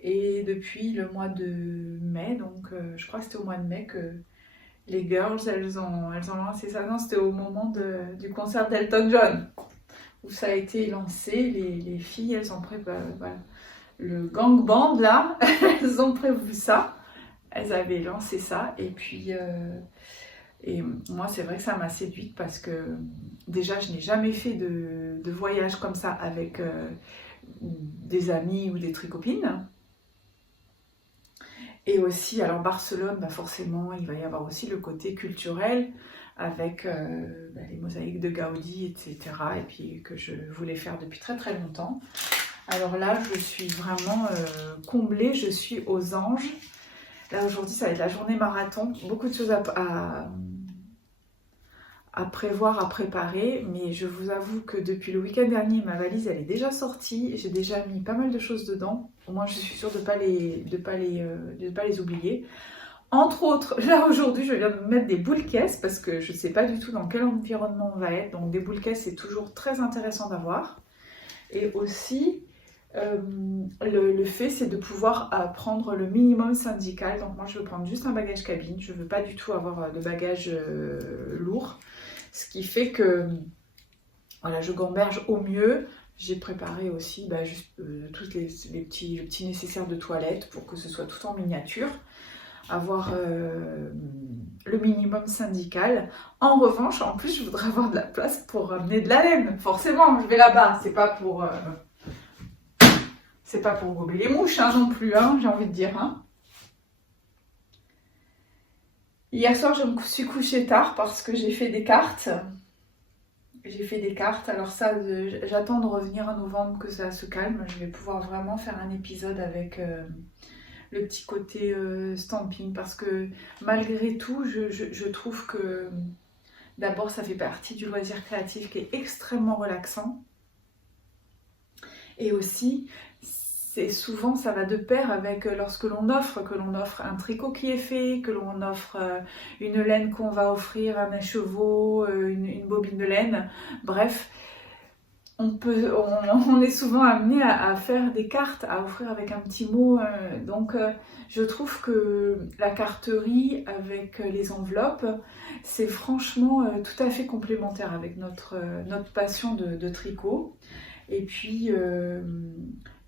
Et depuis le mois de mai, donc je crois que c'était au mois de mai que les girls, elles ont lancé ça. Non, c'était au moment du concert d'Elton John, où ça a été lancé. Les filles, elles ont préparé, voilà, le gang band là, elles ont prévu ça. Elles avaient lancé ça. Et puis, et moi, c'est vrai que ça m'a séduite parce que déjà, je n'ai jamais fait de voyage comme ça avec des amis ou des tricopines. Et aussi, alors Barcelone, bah forcément, il va y avoir aussi le côté culturel avec les mosaïques de Gaudi, etc. Et puis que je voulais faire depuis très très longtemps. Alors là, je suis vraiment comblée, je suis aux anges. Là, aujourd'hui, ça va être la journée marathon. Beaucoup de choses à prévoir, à préparer. Mais je vous avoue que depuis le week-end dernier, ma valise, elle est déjà sortie. J'ai déjà mis pas mal de choses dedans. Au moins, je suis sûre de ne pas les oublier. Entre autres, là aujourd'hui, je viens de mettre des boules caisses parce que je ne sais pas du tout dans quel environnement on va être. Donc des boules caisses, c'est toujours très intéressant d'avoir. Et aussi, le fait, c'est de pouvoir prendre le minimum syndical. Donc moi, je veux prendre juste un bagage cabine. Je ne veux pas du tout avoir de bagage lourd. Ce qui fait que voilà, je gamberge au mieux. J'ai préparé aussi juste tous les petits nécessaires de toilette pour que ce soit tout en miniature. Avoir le minimum syndical. En revanche, en plus, je voudrais avoir de la place pour ramener de la laine. Forcément, je vais là-bas. C'est pas pour gober les mouches hein, non plus, hein, j'ai envie de dire. Hein. Hier soir, je me suis couchée tard parce que j'ai fait des cartes. Alors ça, j'attends de revenir en novembre que ça se calme. Je vais pouvoir vraiment faire un épisode avec le petit côté stamping. Parce que malgré tout, je trouve que d'abord, ça fait partie du loisir créatif qui est extrêmement relaxant. Et aussi, souvent, ça va de pair avec lorsque l'on offre un tricot qui est fait, que l'on offre une laine qu'on va offrir, un écheveau, une bobine de laine. Bref, on est souvent amené à faire des cartes, à offrir avec un petit mot. Donc, je trouve que la carterie avec les enveloppes, c'est franchement tout à fait complémentaire avec notre passion de tricot. Et puis,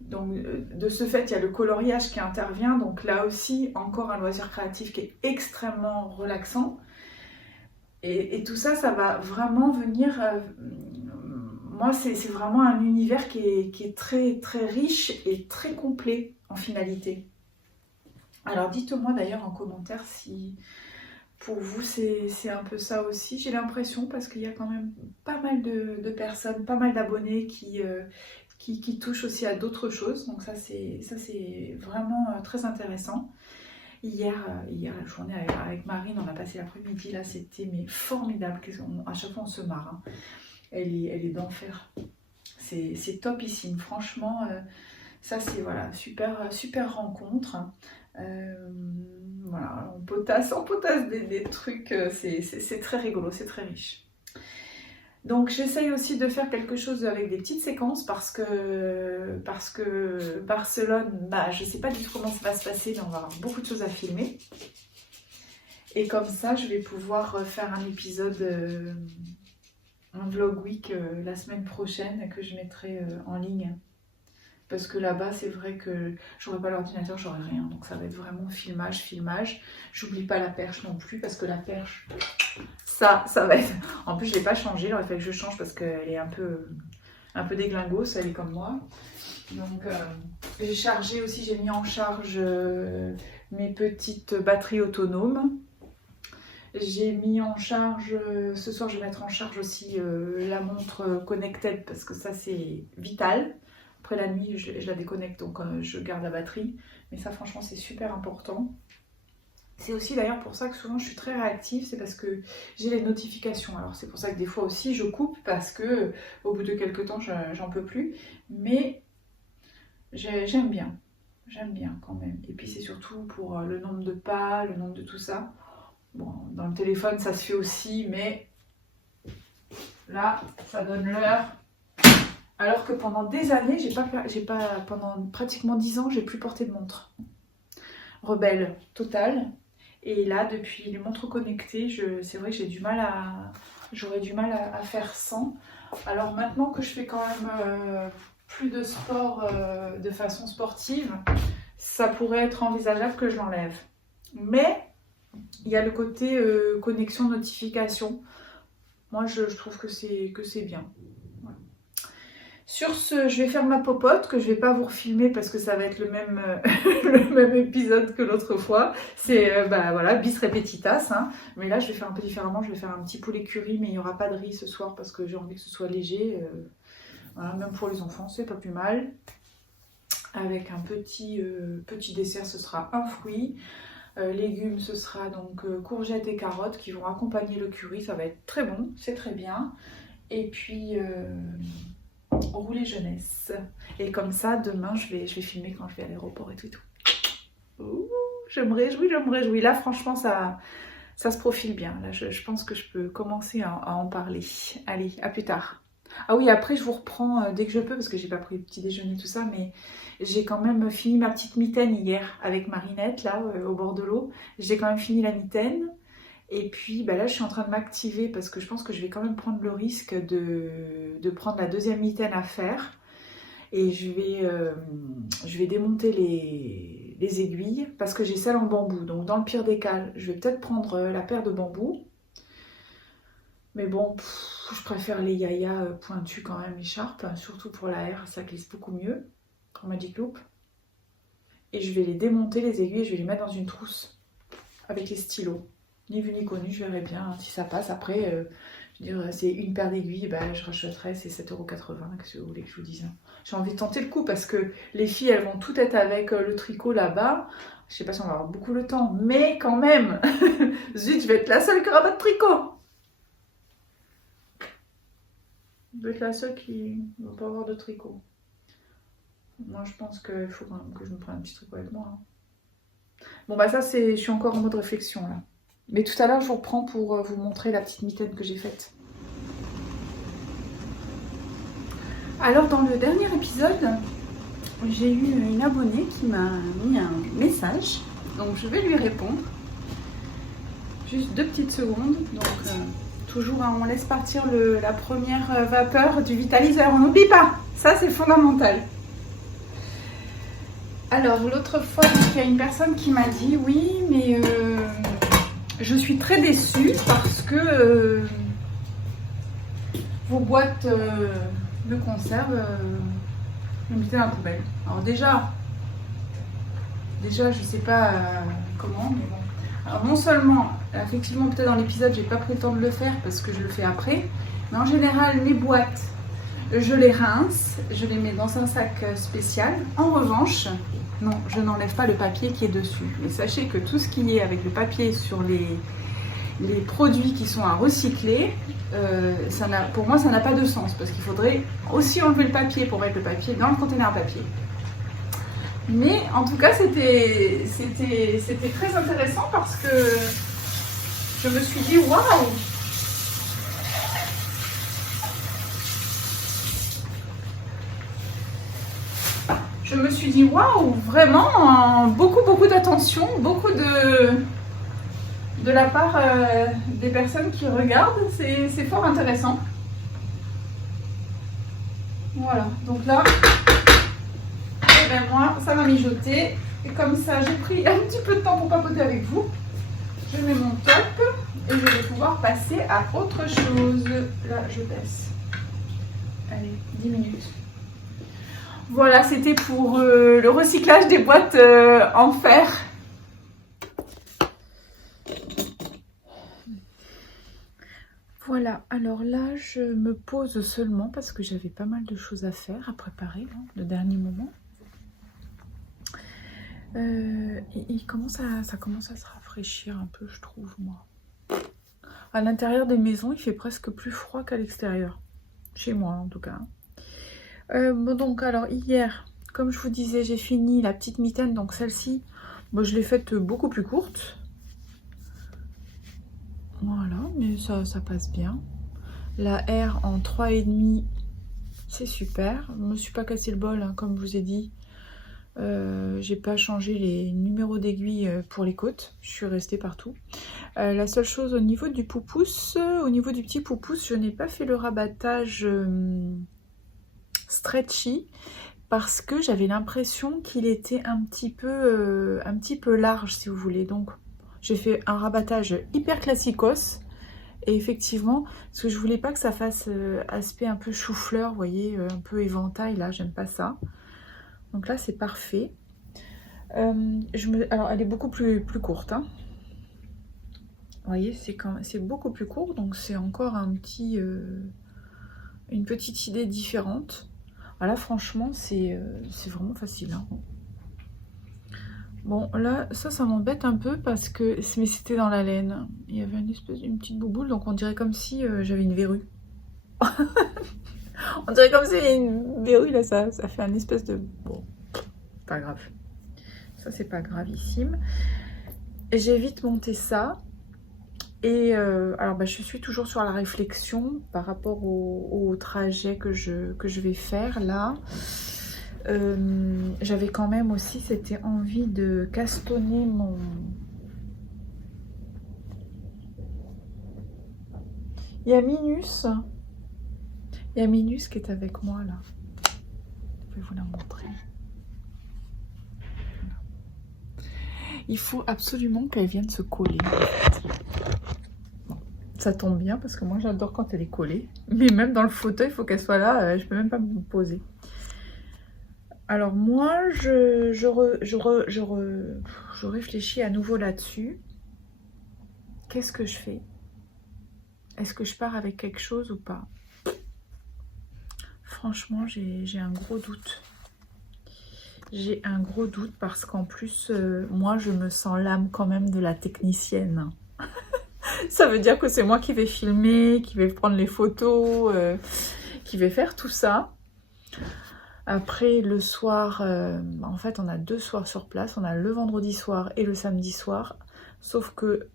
donc, de ce fait, il y a le coloriage qui intervient. Donc là aussi, encore un loisir créatif qui est extrêmement relaxant. Et tout ça, ça va vraiment venir... moi, c'est vraiment un univers qui est très, très riche et très complet en finalité. Alors, dites-moi d'ailleurs en commentaire si... Pour vous, c'est un peu ça aussi. J'ai l'impression parce qu'il y a quand même pas mal de personnes, pas mal d'abonnés qui touchent aussi à d'autres choses. Donc ça, c'est vraiment très intéressant. Hier, la journée avec Marine, on a passé l'après-midi. Là, c'était formidable. À chaque fois, on se marre. Hein. Elle est d'enfer. C'est topissime. Franchement, ça, c'est voilà, super rencontre. Voilà, on potasse des trucs, c'est très rigolo, c'est très riche. Donc j'essaye aussi de faire quelque chose avec des petites séquences parce que Barcelone, je sais pas du tout comment ça va se passer, mais on va avoir beaucoup de choses à filmer. Et comme ça, je vais pouvoir faire un épisode, un vlog week la semaine prochaine que je mettrai en ligne. Parce que là-bas, c'est vrai que j'aurai pas l'ordinateur, j'aurai rien. Donc ça va être vraiment filmage. J'oublie pas la perche non plus parce que la perche, ça va être... En plus, je l'ai pas changée, il aurait fallu que je change parce qu'elle est un peu déglingos, elle est comme moi. Donc j'ai chargé aussi, j'ai mis en charge mes petites batteries autonomes. J'ai mis en charge, ce soir je vais mettre en charge aussi la montre connected parce que ça c'est vital. Après la nuit je la déconnecte donc je garde la batterie. Mais ça franchement c'est super important. C'est aussi d'ailleurs pour ça que souvent je suis très réactive, c'est parce que j'ai les notifications. Alors c'est pour ça que des fois aussi je coupe parce que au bout de quelques temps j'en peux plus. Mais j'aime bien quand même. Et puis c'est surtout pour le nombre de pas, le nombre de tout ça. Bon, dans le téléphone ça se fait aussi, mais là ça donne l'heure. Alors que pendant des années, pendant pratiquement 10 ans, j'ai plus porté de montre. Rebelle totale. Et là, depuis les montres connectées, c'est vrai que j'aurais du mal à faire sans. Alors maintenant que je fais quand même plus de sport de façon sportive, ça pourrait être envisageable que je l'enlève. Mais il y a le côté connexion, notification. Moi, je trouve que c'est bien. Voilà. Sur ce, je vais faire ma popote, que je vais pas vous refilmer parce que ça va être le même, le même épisode que l'autre fois. C'est, voilà, bis repetitas. Hein. Mais là, je vais faire un peu différemment. Je vais faire un petit poulet curry, mais il n'y aura pas de riz ce soir parce que j'ai envie que ce soit léger. Voilà, même pour les enfants, c'est pas plus mal. Avec un petit dessert, ce sera un fruit. Légumes, ce sera donc courgettes et carottes qui vont accompagner le curry, ça va être très bon, c'est très bien. Et puis rouler jeunesse. Et comme ça, demain, je vais filmer quand je vais à l'aéroport et tout. Ouh, je me réjouis. Là, franchement, ça se profile bien. Là, je pense que je peux commencer à en parler. Allez, à plus tard. Ah oui, après, je vous reprends dès que je peux parce que j'ai pas pris le petit déjeuner, tout ça, mais j'ai quand même fini ma petite mitaine hier avec Marinette, là, au bord de l'eau. J'ai quand même fini la mitaine. Et puis là, je suis en train de m'activer parce que je pense que je vais quand même prendre le risque de prendre la deuxième mitaine à faire. Et je vais démonter les aiguilles parce que j'ai celle en bambou. Donc dans le pire des cas, je vais peut-être prendre la paire de bambou. Mais bon, je préfère les yaya pointus quand même, écharpes, surtout pour la R, ça glisse beaucoup mieux, en Magic Loop. Et je vais les démonter, les aiguilles, et je vais les mettre dans une trousse avec les stylos. Ni vu ni connu, je verrai bien si ça passe. Après, je veux dire, c'est une paire d'aiguilles, je rachèterai, c'est 7,80 €, qu'est-ce que vous voulez que je vous dise. J'ai envie de tenter le coup parce que les filles, elles vont toutes être avec le tricot là-bas. Je sais pas si on va avoir beaucoup le temps, mais quand même, zut, je vais être la seule qui aura pas de tricot. Je vais être la seule qui ne va pas avoir de tricot. Moi, je pense qu'il faut quand même que je me prenne un petit tricot avec moi. Hein. Bon, ça, je suis encore en mode réflexion, là. Mais tout à l'heure, je vous reprends pour vous montrer la petite mitaine que j'ai faite. Alors, dans le dernier épisode, j'ai eu une abonnée qui m'a mis un message. Donc, je vais lui répondre. Juste 2 petites secondes. Donc... toujours, on laisse partir la première vapeur du vitaliseur. On n'oublie pas, ça c'est fondamental. Alors, l'autre fois, il y a une personne qui m'a dit « Oui, mais je suis très déçue parce que vos boîtes de conserve, je mettez dans la poubelle. » Alors déjà, je sais pas comment, mais bon. Alors non seulement, effectivement peut-être dans l'épisode j'ai pas pris le temps de le faire parce que je le fais après, mais en général mes boîtes, je les rince, je les mets dans un sac spécial. En revanche, non, je n'enlève pas le papier qui est dessus. Mais sachez que tout ce qui est avec le papier sur les produits qui sont à recycler, pour moi ça n'a pas de sens parce qu'il faudrait aussi enlever le papier pour mettre le papier dans le conteneur papier. Mais en tout cas, c'était très intéressant parce que je me suis dit waouh! Je me suis dit waouh, vraiment beaucoup d'attention, beaucoup de la part des personnes qui regardent, c'est fort intéressant. Voilà, donc là, eh ben moi, ça m'a mijoté. Et comme ça, j'ai pris un petit peu de temps pour papoter avec vous. Je mets mon top et je vais pouvoir passer à autre chose. Là, je baisse. Allez, 10 minutes. Voilà, c'était pour le recyclage des boîtes en fer. Voilà, alors là, je me pose seulement parce que j'avais pas mal de choses à faire, à préparer, hein, le dernier moment. Ça commence à se rafraîchir un peu, je trouve, moi. À l'intérieur des maisons, il fait presque plus froid qu'à l'extérieur. Chez moi, en tout cas. Bon, donc, alors, hier, comme je vous disais, j'ai fini la petite mitaine. Donc, celle-ci, bon, je l'ai faite beaucoup plus courte. Voilà, mais ça passe bien. La R en 3,5, c'est super. Je ne me suis pas cassé le bol, hein, comme je vous ai dit. J'ai pas changé les numéros d'aiguille pour les côtes. Je suis restée partout. La seule chose au niveau du poupousse, au niveau du petit poupousse, je n'ai pas fait le rabattage stretchy parce que j'avais l'impression qu'il était un petit peu large, si vous voulez. Donc, j'ai fait un rabattage hyper classicos. Et effectivement, parce que je voulais pas que ça fasse aspect un peu chou-fleur, vous voyez, un peu éventail, là, j'aime pas ça. Donc là, c'est parfait. Alors, elle est beaucoup plus courte. Hein. Vous voyez, c'est beaucoup plus court, donc c'est encore une petite idée différente. Alors là, franchement, c'est vraiment facile. Hein. Bon, là, ça m'embête un peu parce que... Mais c'était dans la laine. Il y avait une petite bouboule, donc on dirait comme si j'avais une verrue. On dirait comme si il y a une verrue, là, ça fait un espèce de... Bon, pas grave. Ça, c'est pas gravissime. J'ai vite monté ça. Et alors, bah, je suis toujours sur la réflexion par rapport au trajet que je vais faire, là. J'avais quand même aussi cette envie de castonner mon... Il y a Minus qui est avec moi là. Je vais vous la montrer. Voilà. Il faut absolument qu'elle vienne se coller. Bon, ça tombe bien parce que moi j'adore quand elle est collée. Mais même dans le fauteuil, il faut qu'elle soit là. Je peux même pas me poser. Alors moi, je réfléchis à nouveau là-dessus. Qu'est-ce que je fais? Est-ce que je pars avec quelque chose ou pas? Franchement, j'ai un gros doute. J'ai un gros doute parce qu'en plus, moi, je me sens l'âme quand même de la technicienne. Ça veut dire que c'est moi qui vais filmer, qui vais prendre les photos, qui vais faire tout ça. Après, le soir, en fait, on a 2 soirs sur place. On a le vendredi soir et le samedi soir. Sauf que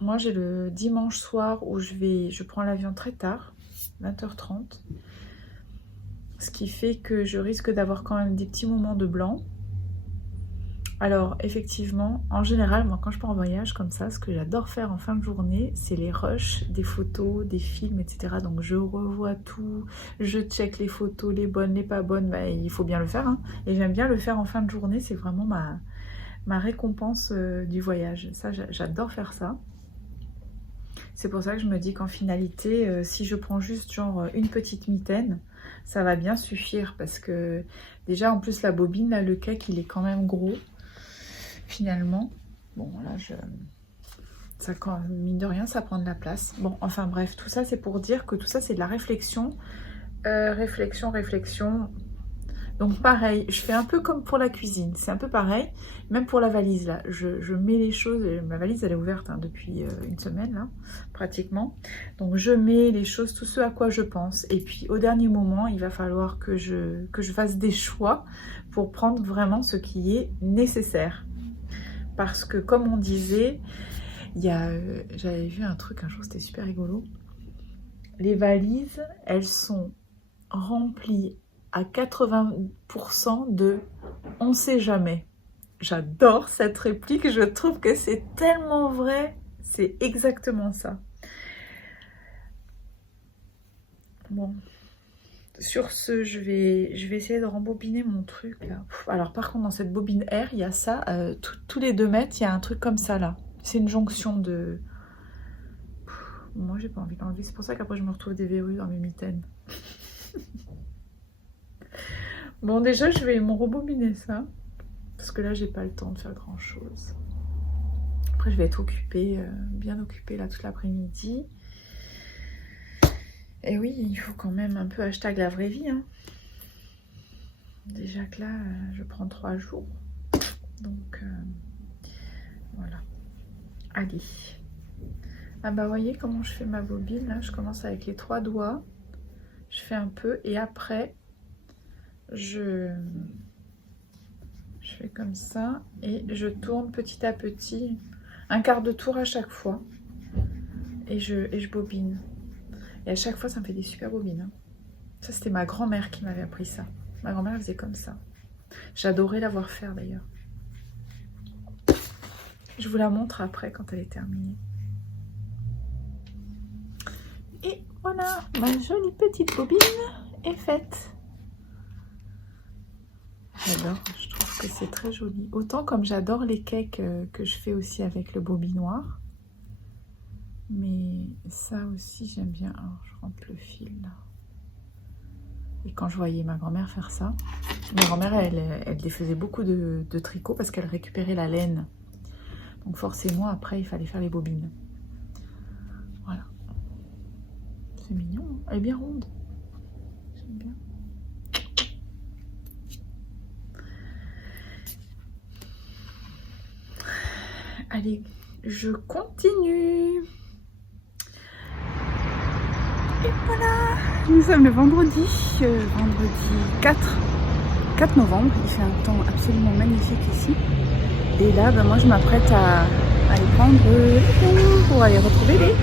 moi, j'ai le dimanche soir où je prends l'avion très tard, 20h30. Ce qui fait que je risque d'avoir quand même des petits moments de blanc. Alors, effectivement, en général, moi, quand je pars en voyage comme ça, ce que j'adore faire en fin de journée, c'est les rushs des photos, des films, etc. Donc, je revois tout, je check les photos, les bonnes, les pas bonnes. Bah, il faut bien le faire, hein. Et j'aime bien le faire en fin de journée. C'est vraiment ma récompense du voyage. Ça, j'adore faire ça. C'est pour ça que je me dis qu'en finalité, si je prends juste genre une petite mitaine, ça va bien suffire. Parce que déjà, en plus, la bobine, là, le cake, il est quand même gros. Finalement, bon là ça, mine de rien, ça prend de la place. Bon, enfin bref, tout ça c'est pour dire que tout ça c'est de la réflexion. Réflexion. Donc pareil, je fais un peu comme pour la cuisine, c'est un peu pareil, même pour la valise là, je mets les choses, ma valise elle est ouverte hein, depuis une semaine là, pratiquement, donc je mets les choses, tout ce à quoi je pense, et puis au dernier moment, il va falloir que je fasse des choix pour prendre vraiment ce qui est nécessaire, parce que comme on disait, j'avais vu un truc un jour, c'était super rigolo, les valises, elles sont remplies à 80% de « on sait jamais ». J'adore cette réplique, je trouve que c'est tellement vrai, c'est exactement ça. Bon, sur ce, je vais essayer de rembobiner mon truc là. Alors par contre, dans cette bobine R, il y a ça, tous les 2 mètres, il y a un truc comme ça là. C'est une jonction de... Moi, j'ai pas envie d'enlever, c'est pour ça qu'après je me retrouve des verrues dans mes mitaines. Bon, déjà, je vais me rembobiner ça. Parce que là, j'ai pas le temps de faire grand chose. Après, je vais être occupée, bien occupée là toute l'après-midi. Et oui, il faut quand même un peu hashtag la vraie vie. Hein. Déjà que là, je prends 3 jours. Donc, voilà. Allez. Ah bah, voyez comment je fais ma bobine. Là, je commence avec les 3 doigts. Je fais un peu et après... Je fais comme ça et je tourne petit à petit, un quart de tour à chaque fois et je bobine. Et à chaque fois, ça me fait des super bobines. Hein. Ça, c'était ma grand-mère qui m'avait appris ça. Ma grand-mère faisait comme ça. J'adorais la voir faire d'ailleurs. Je vous la montre après quand elle est terminée. Et voilà, ma jolie petite bobine est faite. J'adore, je trouve que c'est très joli. Autant comme j'adore les cakes que je fais aussi avec le bobinoir. Mais ça aussi j'aime bien. Alors je rentre le fil là. Et quand je voyais ma grand-mère faire ça, ma grand-mère elle défaisait beaucoup de tricot parce qu'elle récupérait la laine. Donc forcément après il fallait faire les bobines. Voilà. C'est mignon, hein. Elle est bien ronde. J'aime bien. Allez, je continue. Et voilà, nous sommes le vendredi 4 novembre. Il fait un temps absolument magnifique ici. Et là, ben, moi je m'apprête à aller prendre pour aller retrouver les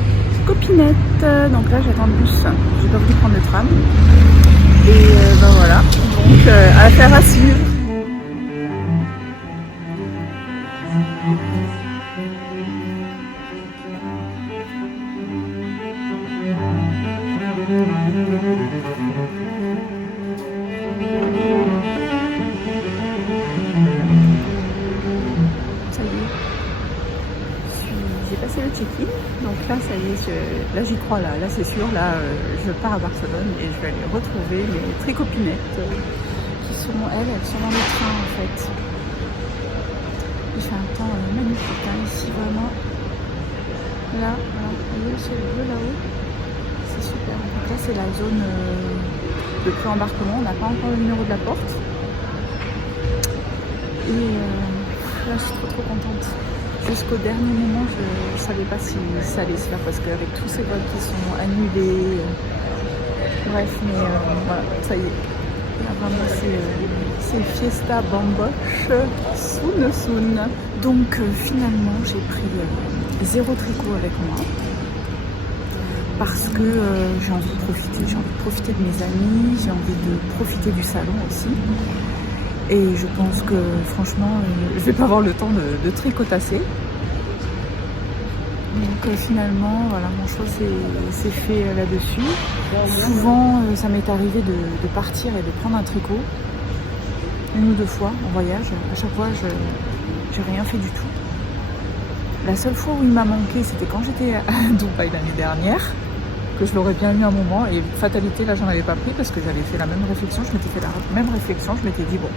copinettes. Donc là, j'attends le bus. J'ai pas voulu prendre le tram. Et ben voilà, donc affaire à suivre. J'ai passé le check-in, donc là ça y est, là j'y crois, là c'est sûr, là je pars à Barcelone et je vais aller retrouver mes tricopinettes qui seront elles sont dans le train en fait. Il fait un temps magnifique hein, ici vraiment. Là, voilà, vous voyez le ciel bleu là-haut, c'est super. Donc là c'est la zone de pré-embarquement, on n'a pas encore le numéro de la porte. Et là je suis trop contente. Jusqu'au dernier moment, je ne savais pas si ça allait se faire parce qu'avec tous ces vols qui sont annulés, bref, mais voilà, ça y est. Là, vraiment, c'est Fiesta Bamboche, soon. Donc finalement, j'ai pris 0 tricot avec moi parce que j'ai envie de profiter de mes amis, j'ai envie de profiter du salon aussi. Et je pense que franchement, je vais pas avoir le temps de tricotasser. Donc finalement, voilà, mon choix s'est fait là-dessus. Souvent, ça m'est arrivé de partir et de prendre un tricot 1 ou 2 fois en voyage. À chaque fois, j'ai rien fait du tout. La seule fois où il m'a manqué, c'était quand j'étais à Dubaï l'année dernière, que je l'aurais bien eu un moment. Et fatalité, là, j'en avais pas pris parce que j'avais fait la même réflexion. Je m'étais fait la même réflexion. Je m'étais dit, bon,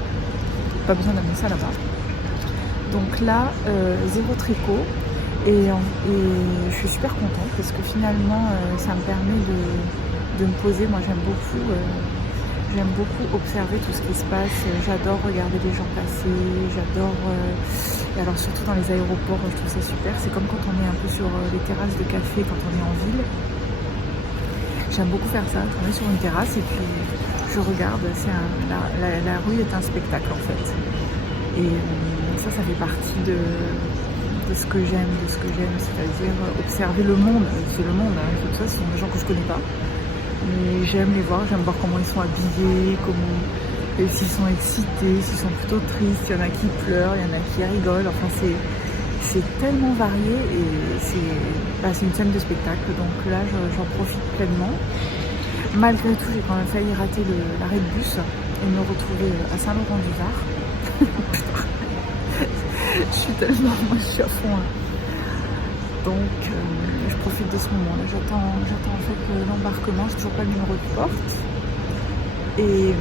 pas besoin d'amener ça là-bas. Donc là, 0 tricot. Et je suis super contente parce que finalement, ça me permet de me poser. Moi, j'aime beaucoup J'aime beaucoup observer tout ce qui se passe. J'adore regarder les gens passer. J'adore... et alors surtout dans les aéroports, je trouve ça super. C'est comme quand on est un peu sur les terrasses de café quand on est en ville. J'aime beaucoup faire ça. On est sur une terrasse et puis je regarde. La rue est un spectacle en fait. Et ça fait partie de ce que j'aime, c'est-à-dire observer le monde. C'est le monde, hein. Tout ça, ce sont des gens que je connais pas. Mais j'aime les voir, j'aime voir comment ils sont habillés, s'ils sont excités, s'ils sont plutôt tristes, il y en a qui pleurent, il y en a qui rigolent. Enfin, c'est tellement varié et c'est une scène de spectacle. Donc là, j'en profite pleinement. Malgré tout, j'ai quand même failli rater l'arrêt de bus et me retrouver à Saint-Laurent-du-Var. Je suis à fond là. Donc je profite de ce moment là, j'attends en fait l'embarquement, j'ai toujours pas le numéro de porte et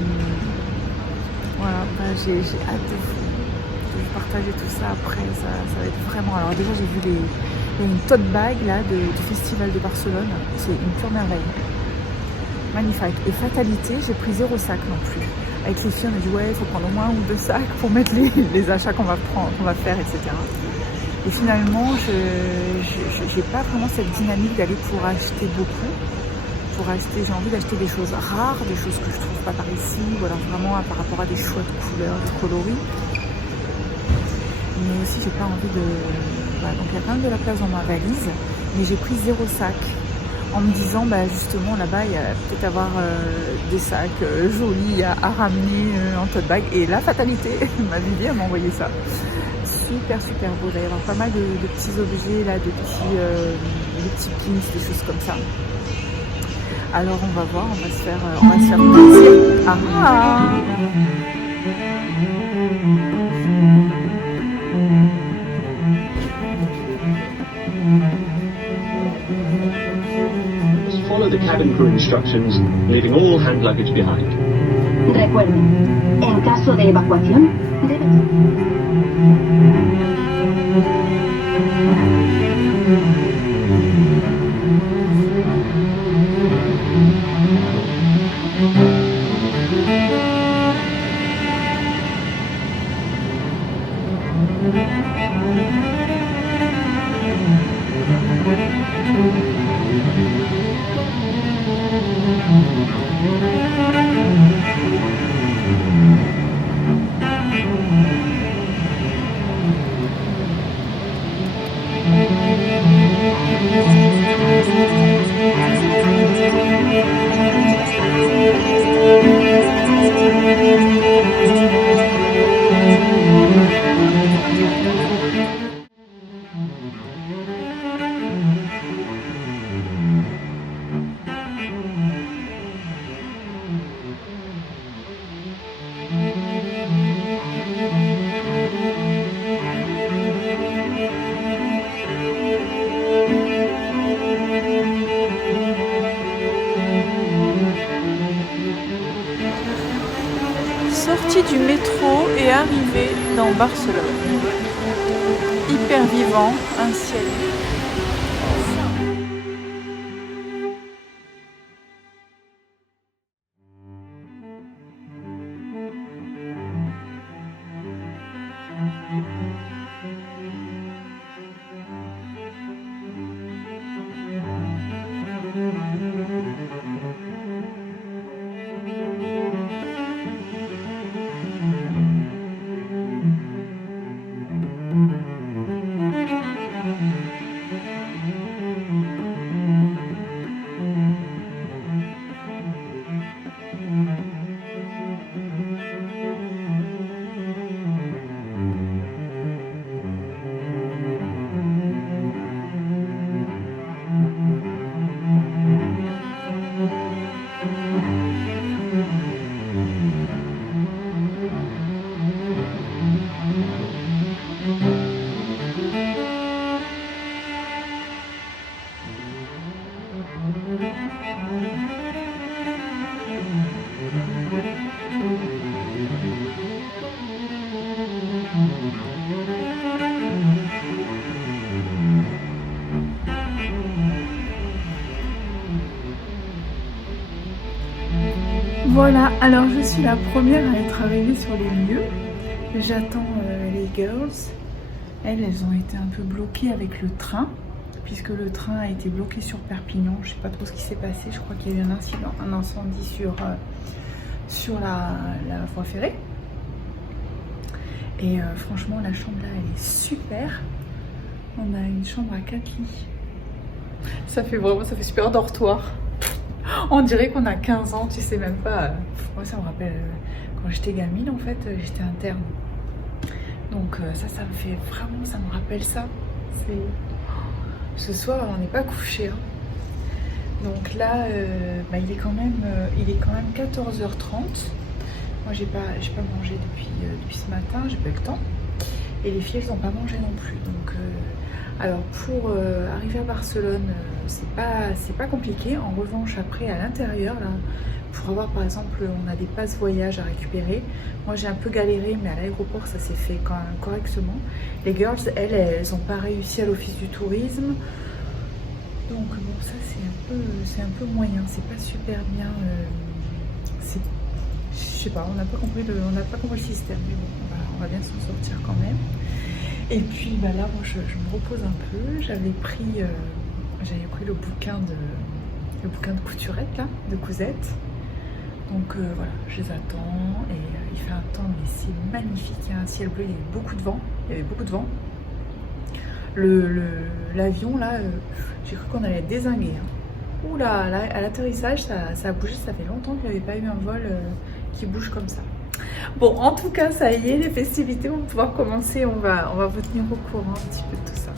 voilà, j'ai hâte de vous partager tout ça après, ça va être vraiment... Alors déjà j'ai vu il y a une tote bag là du festival de Barcelone, c'est une pure merveille, magnifique. Et fatalité, j'ai pris 0 sac non plus. Avec les filles on a dit ouais, il faut prendre au moins 1 ou 2 sacs pour mettre les achats qu'on va faire, etc. Et finalement, je n'ai pas vraiment cette dynamique d'aller pour acheter beaucoup. J'ai envie d'acheter des choses rares, des choses que je ne trouve pas par ici, ou alors vraiment par rapport à des choix de couleurs, de coloris. Mais aussi, j'ai pas envie de... Voilà, donc il y a quand même de la place dans ma valise, mais j'ai pris 0 sac. En me disant, justement, là-bas, il y a peut-être avoir des sacs jolis à ramener en tote bag. Et la fatalité, ma Vivi, elle m'a envoyé ça. Super beau, il va y avoir pas mal de petits objets là, des petits pins, des choses comme ça. Alors on va voir, on va se faire plaisir. Follow the cabin crew instructions, leaving all hand luggage behind. Recuerde, en caso de evacuación, Sortie du métro et arrivée dans Barcelone. Hyper vivant, un ciel. Voilà, alors je suis la première à être arrivée sur les lieux. J'attends les girls. Elles ont été un peu bloquées avec le train, puisque le train a été bloqué sur Perpignan. Je sais pas trop ce qui s'est passé. Je crois qu'il y a eu un incendie sur la voie ferrée. Et franchement, la chambre là, elle est super. On a une chambre à 4 lits. Ça fait super dortoir. On dirait qu'on a 15 ans, tu sais même pas. Moi, ça me rappelle quand j'étais gamine, en fait, j'étais interne. Donc ça me fait vraiment, ça me rappelle ça. Ce soir, on n'est pas couché. Hein. Donc là, il est quand même 14h30. Moi, j'ai pas mangé depuis ce matin, j'ai pas eu le temps. Et les filles, elles n'ont pas mangé non plus. Donc, alors pour arriver à Barcelone, c'est pas compliqué. En revanche, après à l'intérieur, là, pour avoir par exemple, on a des passes voyage à récupérer. Moi, j'ai un peu galéré, mais à l'aéroport, ça s'est fait quand même correctement. Les girls, elles n'ont pas réussi à l'office du tourisme. Donc bon, ça c'est un peu moyen. C'est pas super bien. Je sais pas, on n'a pas compris le système, mais bon, on va bien s'en sortir quand même. Et puis là, moi, je me repose un peu. J'avais pris le bouquin de couturette là, de Cousette. Donc voilà, je les attends et il fait un temps, mais c'est magnifique. Il y a un ciel bleu, il y avait beaucoup de vent. L'avion là, j'ai cru qu'on allait être dézingué. Hein. Ouh là, à l'atterrissage, ça a bougé. Ça fait longtemps qu'il n'y avait pas eu un vol qui bouge comme ça. Bon, en tout cas, ça y est, les festivités vont pouvoir commencer. On va vous tenir au courant un petit peu de tout ça.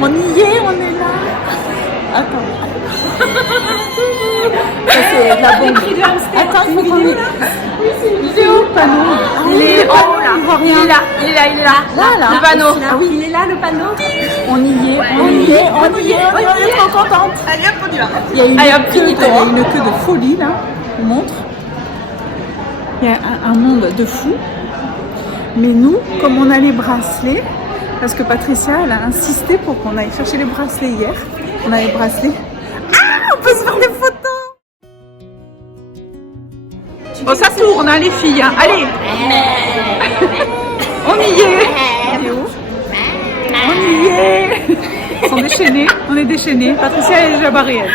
On y est, on est là. Attends. Ça, c'est la bombe. Attends, il faut qu'on... Oui, c'est une vidéo. Panneau. Il est en haut là. Il est là. Là. Le panneau. Ah oui, il est là, le panneau. On y est, on y est. On est trop contente. Allez hop, on y va. Il y a une queue de folie là. On montre. Il y a un monde de fou. Mais nous, comme on a les bracelets, parce que Patricia, elle a insisté pour qu'on aille chercher les bracelets hier. On a les bracelets. Ah, on peut se faire des photos. Bon, ça tourne, hein, les filles. Hein. Allez. On y est. On y est. Ils sont déchaînés. On est déchaînés. Patricia, elle est déjà barrée, elle.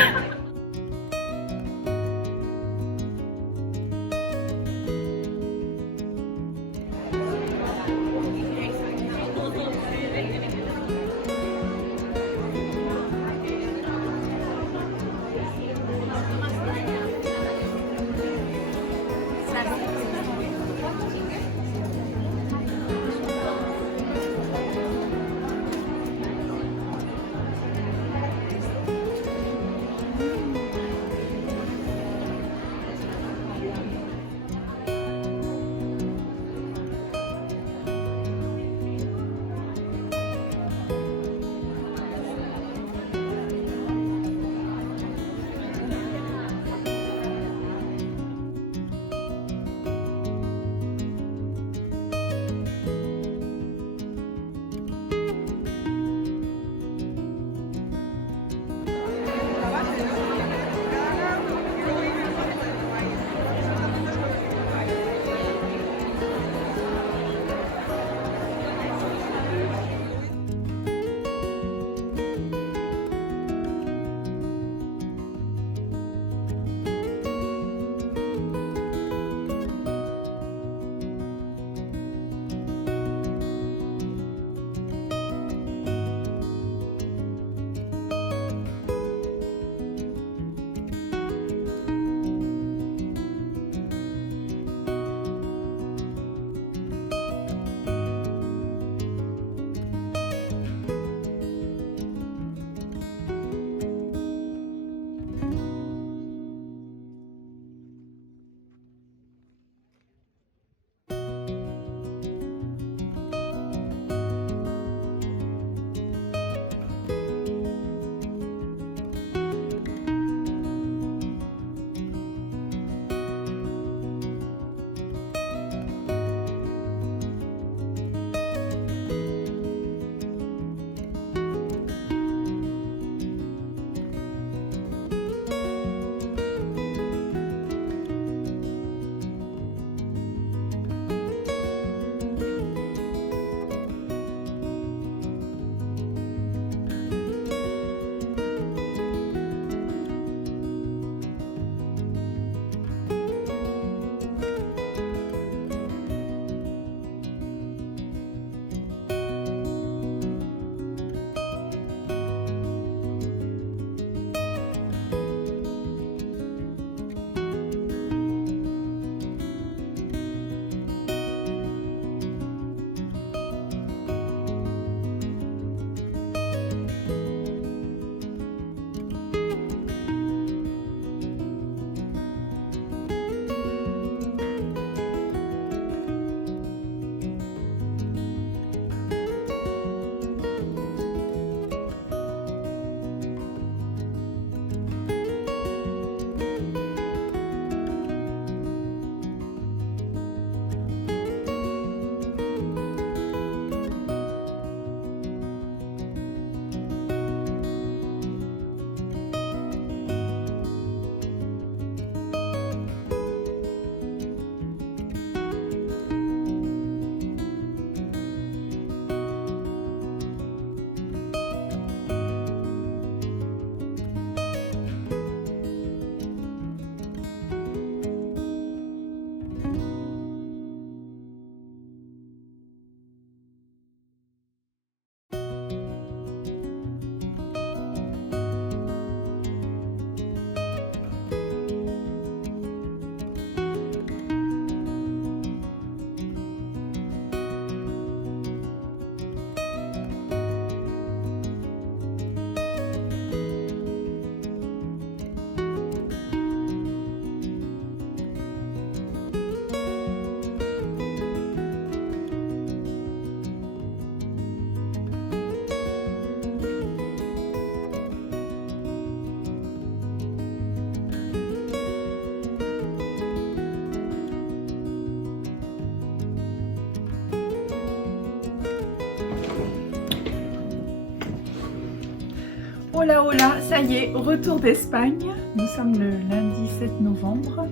Hola hola, ça y est, retour d'Espagne. Nous sommes le lundi 7 novembre.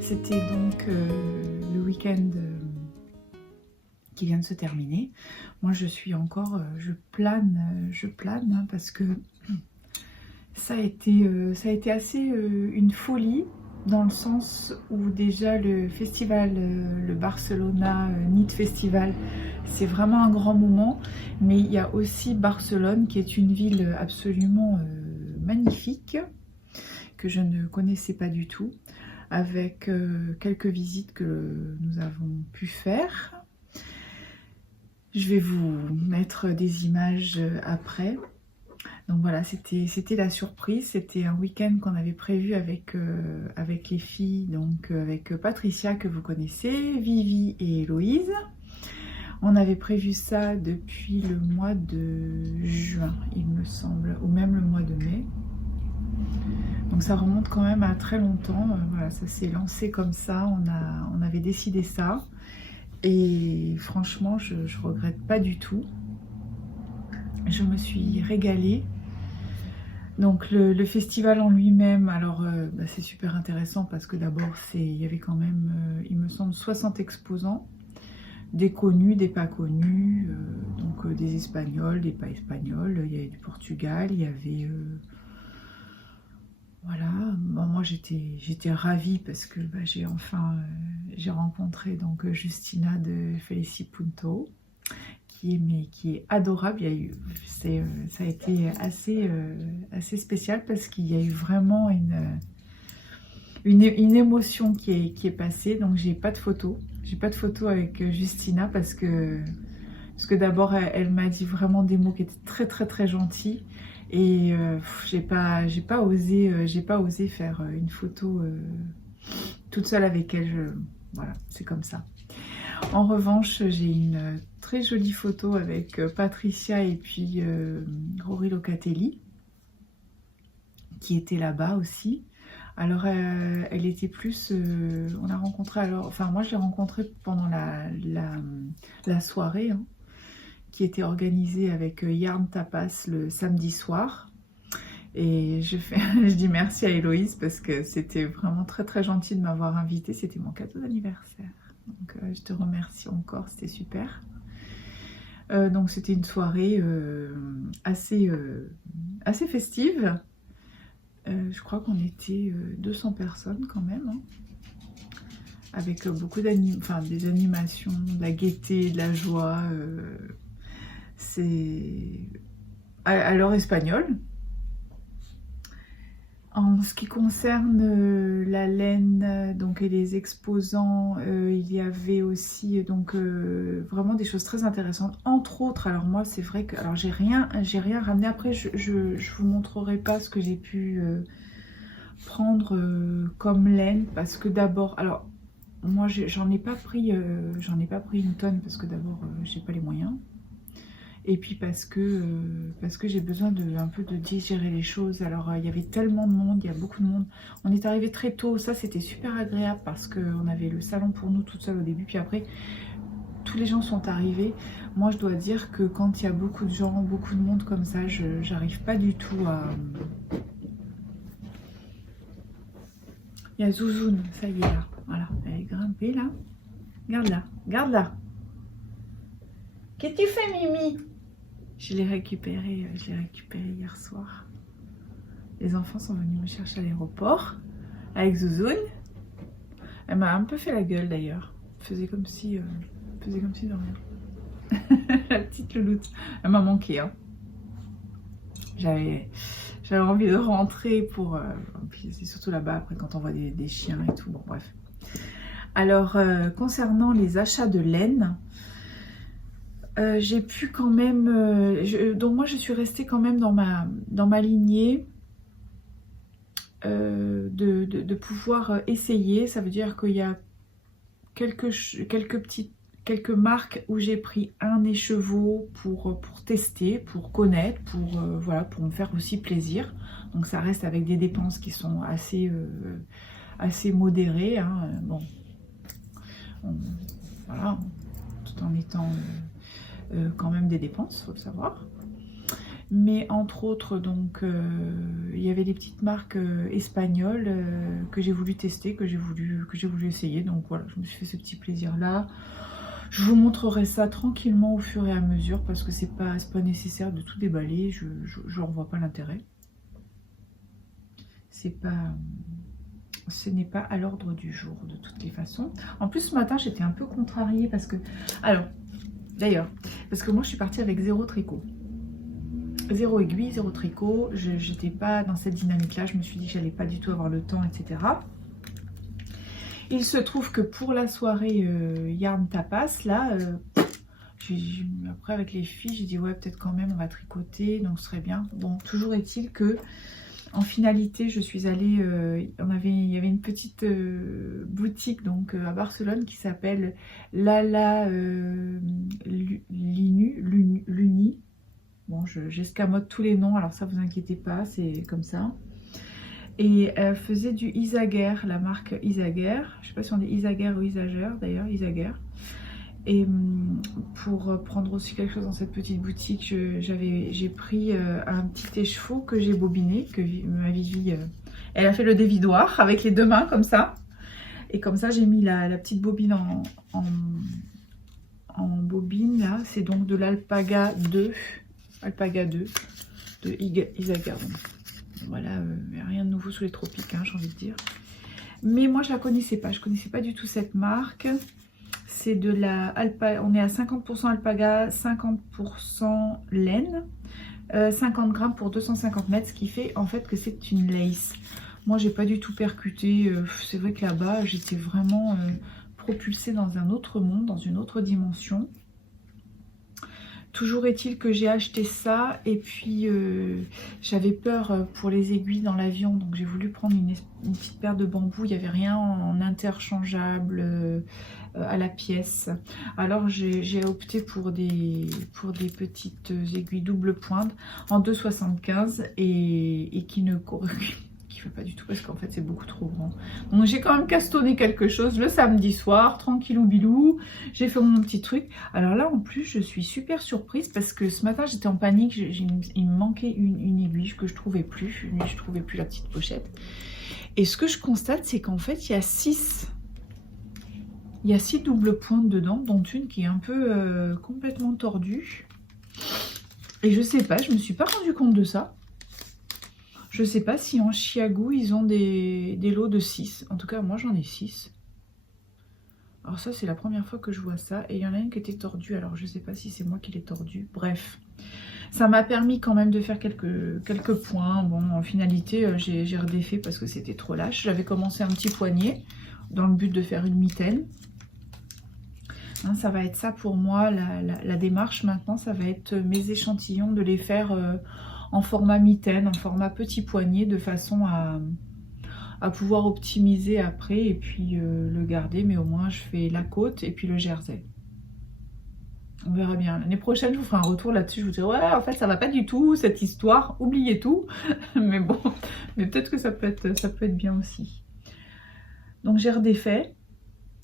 C'était donc le week-end qui vient de se terminer. Moi je suis encore, je plane hein, parce que ça a été assez une folie, dans le sens où déjà le festival, le Barcelona NIT Festival, c'est vraiment un grand moment, mais il y a aussi Barcelone qui est une ville absolument magnifique, que je ne connaissais pas du tout, avec quelques visites que nous avons pu faire. Je vais vous mettre des images après. Donc voilà, c'était la surprise. C'était un week-end qu'on avait prévu avec les filles, donc avec Patricia que vous connaissez, Vivi et Héloïse. On avait prévu ça depuis le mois de juin, il me semble, ou même le mois de mai. Donc ça remonte quand même à très longtemps. Voilà, ça s'est lancé comme ça, on avait décidé ça. Et franchement, je regrette pas du tout. Je me suis régalée. Donc le festival en lui-même, alors c'est super intéressant parce que d'abord il y avait quand même, il me semble, 60 exposants, des connus, des pas connus, donc des Espagnols, des pas Espagnols, il y avait du Portugal, il y avait... voilà, bon, moi j'étais ravie parce que j'ai rencontré donc Justina de Felici Punto, qui est adorable. Ça a été assez spécial parce qu'il y a eu vraiment une émotion qui est passée. Donc j'ai pas de photo avec Justina parce que d'abord elle m'a dit vraiment des mots qui étaient très très très gentils, et j'ai pas osé faire une photo toute seule avec elle. Voilà, c'est comme ça. En revanche, j'ai une très jolie photo avec Patricia et puis Rory Locatelli, qui était là-bas aussi. Alors, elle était plus... on a rencontré alors... Enfin, moi, je l'ai rencontrée pendant la soirée, hein, qui était organisée avec Yarn Tapas le samedi soir. Et je dis merci à Héloïse parce que c'était vraiment très très gentil de m'avoir invitée. C'était mon cadeau d'anniversaire. Donc je te remercie encore, c'était super. Donc c'était une soirée assez festive. Je crois qu'on était 200 personnes quand même, hein, avec beaucoup des animations, de la gaieté, de la joie. C'est à l'heure espagnole. En ce qui concerne la laine donc, et les exposants, il y avait aussi donc, vraiment des choses très intéressantes. Entre autres, alors moi c'est vrai que j'ai rien ramené. Après je vous montrerai pas ce que j'ai pu prendre comme laine, parce que d'abord, alors moi j'en ai pas pris une tonne parce que d'abord j'ai pas les moyens. Et puis parce que j'ai besoin un peu de digérer les choses. Alors il y avait tellement de monde, il y a beaucoup de monde. On est arrivé très tôt, ça c'était super agréable parce qu'on avait le salon pour nous toute seule au début. Puis après, tous les gens sont arrivés. Moi je dois dire que quand il y a beaucoup de gens, beaucoup de monde comme ça, j'arrive pas du tout à... Il y a Zouzoune, ça y est là. Voilà, elle est grimpée là. Regarde-la, regarde-la. Qu'est-ce que tu fais, Mimi? Je l'ai récupéré hier soir. Les enfants sont venus me chercher à l'aéroport avec Zouzoune. Elle m'a un peu fait la gueule d'ailleurs. Faisait comme si de rien. La petite louloute. Elle m'a manqué, hein. J'avais envie de rentrer pour... puis c'est surtout là-bas après quand on voit des chiens et tout. Bon, bref. Alors concernant les achats de laine, j'ai pu quand même, donc moi je suis restée quand même dans ma lignée de pouvoir essayer. Ça veut dire qu'il y a quelques marques où j'ai pris un écheveau pour tester, pour connaître, voilà, pour me faire aussi plaisir. Donc ça reste avec des dépenses qui sont assez modérées, hein. Bon, voilà, tout en étant quand même des dépenses, faut le savoir. Mais entre autres, donc, il y avait des petites marques espagnoles que j'ai voulu tester, que j'ai voulu essayer. Donc voilà, je me suis fait ce petit plaisir-là. Je vous montrerai ça tranquillement au fur et à mesure parce que c'est pas nécessaire de tout déballer. Je n'en vois pas l'intérêt. Ce n'est pas à l'ordre du jour de toutes les façons. En plus, ce matin, j'étais un peu contrariée parce que... Alors, d'ailleurs, parce que moi, je suis partie avec 0 tricot. 0 aiguille, 0 tricot. Je n'étais pas dans cette dynamique-là. Je me suis dit que j'allais pas du tout avoir le temps, etc. Il se trouve que pour la soirée Yarn Tapas, là, après avec les filles, j'ai dit ouais, peut-être quand même on va tricoter, donc ce serait bien. Bon, toujours est-il que en finalité, je suis allée, il y avait une petite boutique donc à Barcelone qui s'appelle Lala Luni. Bon, j'escamote tous les noms, alors ça vous inquiétez pas, c'est comme ça. Et elle faisait du Isager, la marque Isager. Je sais pas si on dit Isager ou Isager, d'ailleurs, Isager. Et pour prendre aussi quelque chose dans cette petite boutique, j'ai pris un petit écheveau que j'ai bobiné, que ma Vivi, elle a fait le dévidoir avec les 2 mains comme ça. Et comme ça, j'ai mis la petite bobine en bobine, là. C'est donc de l'Alpaga 2, de Isager. Voilà, rien de nouveau sous les tropiques, hein, j'ai envie de dire. Mais moi, je la connaissais pas. Je connaissais pas du tout cette marque. C'est de la alpaga. On est à 50% alpaga, 50% laine. 50 grammes pour 250 mètres, ce qui fait en fait que c'est une lace. Moi, j'ai pas du tout percuté. C'est vrai que là-bas, j'étais vraiment propulsée dans un autre monde, dans une autre dimension. Toujours est-il que j'ai acheté ça et puis j'avais peur pour les aiguilles dans l'avion, donc j'ai voulu prendre une petite paire de bambou. Il n'y avait rien en interchangeable à la pièce. Alors j'ai opté pour des petites aiguilles double pointe en 2,75 et qui ne fait pas du tout parce qu'en fait c'est beaucoup trop grand. Donc j'ai quand même castonné quelque chose le samedi soir, tranquillou bilou, j'ai fait mon petit truc. Alors là en plus je suis super surprise parce que ce matin j'étais en panique, il me manquait une aiguille que je trouvais plus la petite pochette. Et ce que je constate c'est qu'en fait il y a 6 doubles pointes dedans, dont une qui est un peu complètement tordue. Et je sais pas, je me suis pas rendu compte de ça. Je sais pas si en Chiagou ils ont des lots de 6. En tout cas, moi j'en ai 6. Alors ça, c'est la première fois que je vois ça. Et il y en a une qui était tordue. Alors je sais pas si c'est moi qui l'ai tordue. Bref, ça m'a permis quand même de faire quelques points. Bon, en finalité, j'ai redéfait parce que c'était trop lâche. J'avais commencé un petit poignet dans le but de faire une mitaine. Hein, ça va être ça pour moi. La démarche maintenant, ça va être mes échantillons, de les faire... en format mitaine, en format petit poignet, de façon à pouvoir optimiser après et puis le garder. Mais au moins je fais la côte et puis le jersey. On verra bien. L'année prochaine je vous ferai un retour là-dessus. Je vous dirai ouais, en fait ça va pas du tout cette histoire, oubliez tout. Mais bon, mais peut-être que ça peut être bien aussi. Donc j'ai redéfait,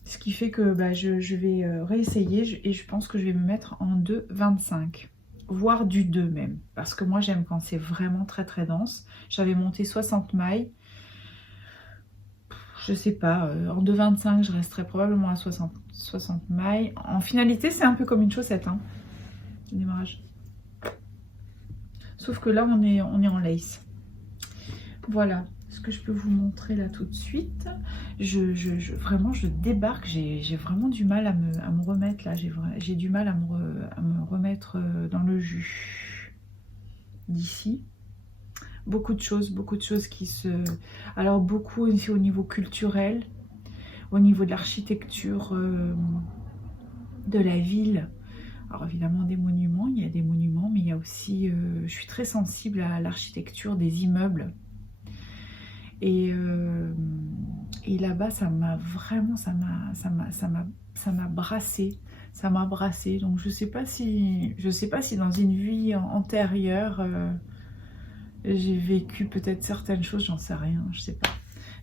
ce qui fait que bah, je vais réessayer et je pense que je vais me mettre en 2,25. Voire du 2 même, parce que moi j'aime quand c'est vraiment très très dense. J'avais monté 60 mailles, je sais pas, en 2,25 je resterai probablement à 60 mailles. En finalité c'est un peu comme une chaussette, hein, le démarrage. Sauf que là on est en lace. Voilà ce que je peux vous montrer là tout de suite. Vraiment je débarque, j'ai vraiment du mal à me remettre là, j'ai du mal à me remettre dans le jus d'ici. Beaucoup de choses qui se... Alors beaucoup aussi au niveau culturel, au niveau de l'architecture de la ville. Alors évidemment des monuments, il y a des monuments, mais il y a aussi... je suis très sensible à l'architecture des immeubles. Et là-bas, ça m'a vraiment, ça m'a brassé, Donc je sais pas si dans une vie antérieure, j'ai vécu peut-être certaines choses, j'en sais rien, je sais pas.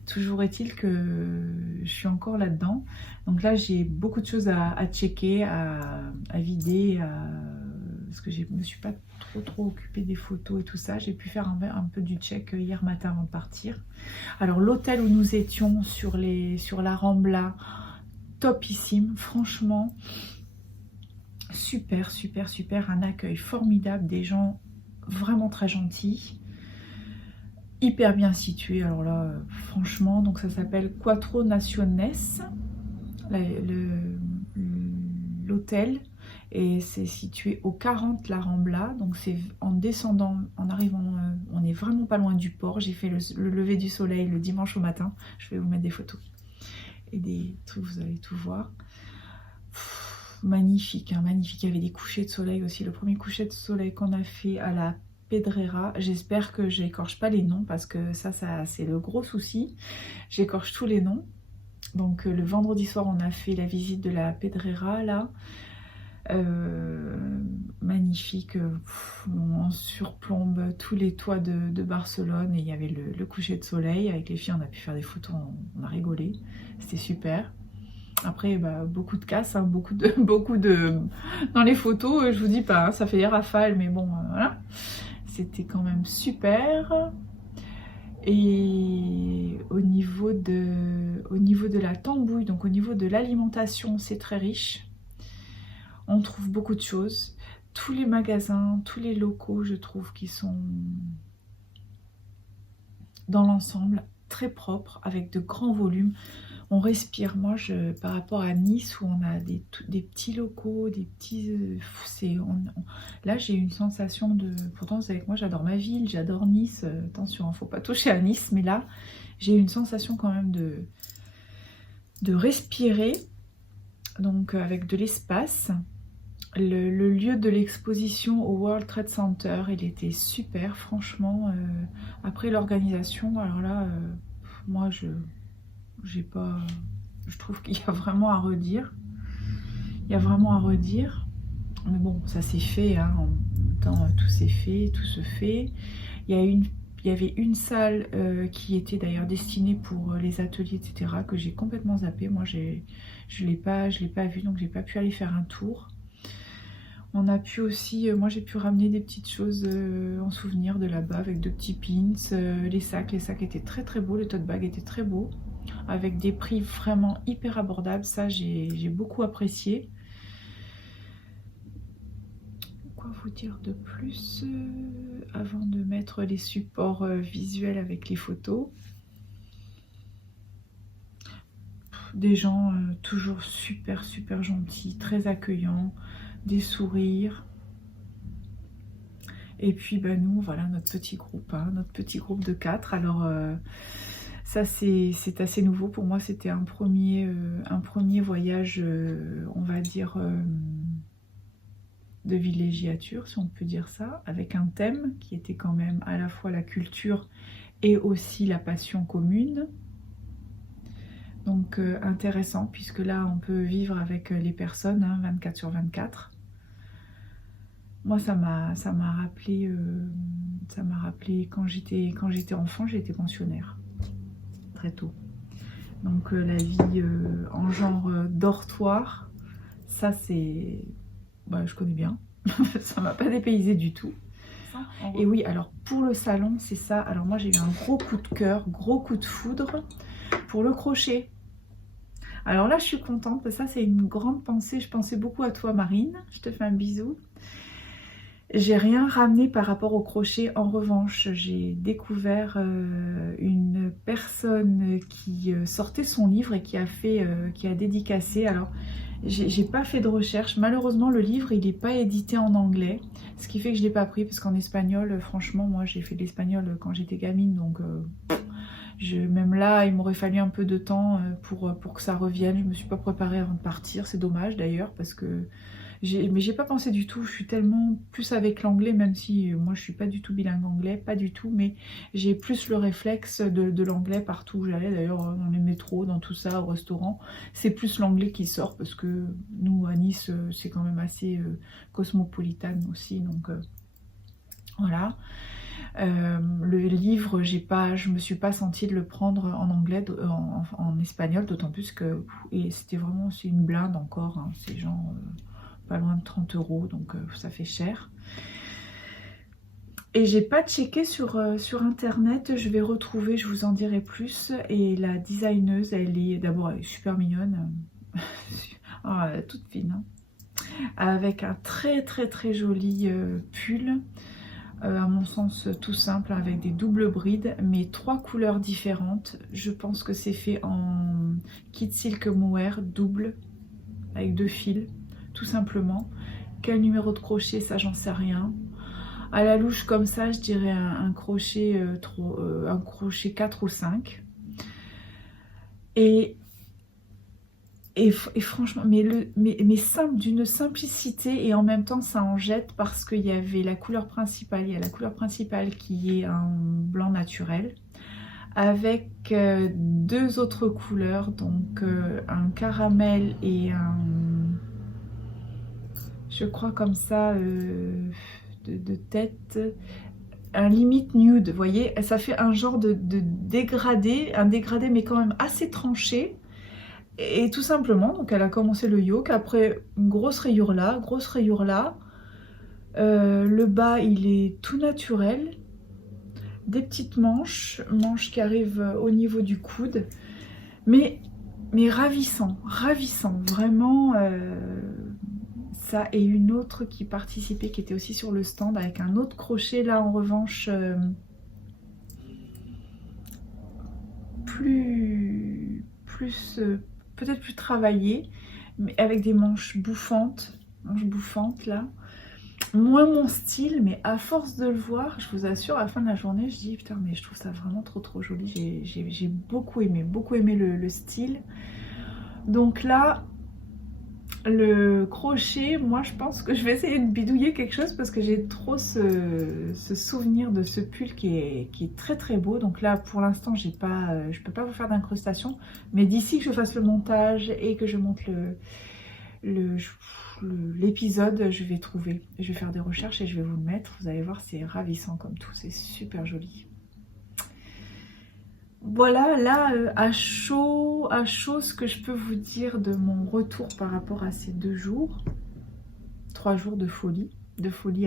Toujours est-il que je suis encore là-dedans. Donc là, j'ai beaucoup de choses à checker, à vider, parce que je me suis pas trop occupée des photos et tout ça. J'ai pu faire un peu du check hier matin avant de partir. Alors l'hôtel où nous étions sur la Rambla, topissime, franchement, super, un accueil formidable, des gens vraiment très gentils, hyper bien situés. Alors là, franchement, donc ça s'appelle Cuatro Naciones, l'hôtel, et c'est situé au 40 la Rambla, donc c'est en descendant, en arrivant, on est vraiment pas loin du port. J'ai fait le lever du soleil le dimanche au matin, je vais vous mettre des photos et des trucs, vous allez tout voir. Magnifique, hein, magnifique. Il y avait des couchers de soleil aussi, le premier coucher de soleil qu'on a fait à la Pedrera. J'espère que j'écorche pas les noms, parce que ça c'est le gros souci, j'écorche tous les noms. Donc le vendredi soir on a fait la visite de la Pedrera là, magnifique, on surplombe tous les toits de Barcelone, et il y avait le coucher de soleil. Avec les filles on a pu faire des photos, on a rigolé, c'était super. Après bah, beaucoup de casse, hein, beaucoup de dans les photos, je vous dis pas, hein, ça fait des rafales, mais bon voilà, c'était quand même super. Et au niveau de la tambouille, donc au niveau de l'alimentation, c'est très riche. On trouve beaucoup de choses. Tous les magasins, tous les locaux, je trouve qu'ils sont dans l'ensemble très propres, avec de grands volumes. On respire. Moi, par rapport à Nice, où on a des petits locaux, des petits... là, j'ai une sensation de... Pourtant, vous savez que moi, j'adore ma ville, j'adore Nice. Attention, il ne faut pas toucher à Nice. Mais là, j'ai une sensation quand même de respirer. Donc, avec de l'espace. Le lieu de l'exposition au World Trade Center, il était super, franchement. Après l'organisation, alors là, moi, je trouve qu'il y a vraiment à redire. Il y a vraiment à redire. Mais bon, ça s'est fait, hein. En même temps, tout s'est fait, tout se fait. Il y avait une salle qui était d'ailleurs destinée pour les ateliers, etc., que j'ai complètement zappé. Moi, je l'ai pas vue, donc j'ai pas pu aller faire un tour. On a pu aussi, moi j'ai pu ramener des petites choses en souvenir de là-bas, avec de petits pins, les sacs étaient très beaux, le tote bag était très beau, avec des prix vraiment hyper abordables. Ça j'ai beaucoup apprécié. Quoi vous dire de plus avant de mettre les supports visuels avec les photos? Des gens toujours super gentils, très accueillants, des sourires. Et puis bah, nous, voilà notre petit groupe, hein, notre petit groupe de 4. Alors ça c'est assez nouveau pour moi. C'était un premier voyage, on va dire, de villégiature, si on peut dire ça, avec un thème qui était quand même à la fois la culture et aussi la passion commune. Donc intéressant, puisque là on peut vivre avec les personnes, hein, 24/24. Moi ça m'a rappelé quand j'étais enfant, j'ai été pensionnaire très tôt. Donc la vie en genre dortoir, ça c'est... Bah, je connais bien, ça m'a pas dépaysé du tout. Et oui, alors pour le salon, c'est ça. Alors moi j'ai eu un gros coup de cœur, gros coup de foudre pour le crochet. Alors là je suis contente, parce que ça c'est une grande pensée. Je pensais beaucoup à toi Marine, je te fais un bisou. J'ai rien ramené par rapport au crochet. En revanche, j'ai découvert une personne qui sortait son livre et qui a dédicacé. Alors j'ai pas fait de recherche, malheureusement le livre il n'est pas édité en anglais, ce qui fait que je l'ai pas pris, parce qu'en espagnol, franchement moi j'ai fait de l'espagnol quand j'étais gamine, donc même là il m'aurait fallu un peu de temps pour que ça revienne. Je me suis pas préparée avant de partir, c'est dommage d'ailleurs, parce que mais j'ai pas pensé du tout. Je suis tellement plus avec l'anglais, même si moi je suis pas du tout bilingue anglais, pas du tout, mais j'ai plus le réflexe de l'anglais partout où j'allais, d'ailleurs dans les métros, dans tout ça, au restaurant, c'est plus l'anglais qui sort, parce que nous à Nice c'est quand même assez cosmopolitane aussi, donc voilà. Le livre, je me suis pas sentie de le prendre en anglais, en espagnol, d'autant plus que c'était vraiment aussi une blinde encore, hein, ces gens pas loin de 30 €, donc ça fait cher. Et j'ai pas checké sur internet, je vais retrouver, je vous en dirai plus. Et la designeuse, elle est d'abord super mignonne, toute fine, hein, avec un très joli pull, à mon sens tout simple, avec des doubles brides, mais 3 couleurs différentes. Je pense que c'est fait en kit silk mohair double, avec 2 fils, tout simplement. Quel numéro de crochet, ça j'en sais rien. À la louche comme ça, je dirais un crochet 4 ou 5. Et franchement, mais simple, d'une simplicité, et en même temps ça en jette, parce qu'il y avait la couleur principale. Il y a la couleur principale qui est un blanc naturel, avec 2 autres couleurs, donc un caramel et un, je crois comme ça, de tête, un limite nude, vous voyez, ça fait un genre de dégradé, un dégradé mais quand même assez tranché. Et tout simplement, donc elle a commencé le yoke, après une grosse rayure là, le bas il est tout naturel, des petites manches qui arrivent au niveau du coude, mais ravissant, vraiment. Ça, et une autre qui participait, qui était aussi sur le stand, avec un autre crochet là en revanche peut-être plus travaillé, mais avec des manches bouffantes là. Moins mon style, mais à force de le voir, je vous assure, à la fin de la journée, je dis putain, mais je trouve ça vraiment trop joli. J'ai beaucoup aimé le style. Donc là, le crochet, moi je pense que je vais essayer de bidouiller quelque chose, parce que j'ai trop ce souvenir de ce pull qui est très beau. Donc là pour l'instant je peux pas vous faire d'incrustation, mais d'ici que je fasse le montage et que je monte l'épisode, je vais faire des recherches et je vais vous le mettre. Vous allez voir, c'est ravissant comme tout, c'est super joli. Voilà, là, à chaud, ce que je peux vous dire de mon retour par rapport à ces 2 jours. 3 jours de folie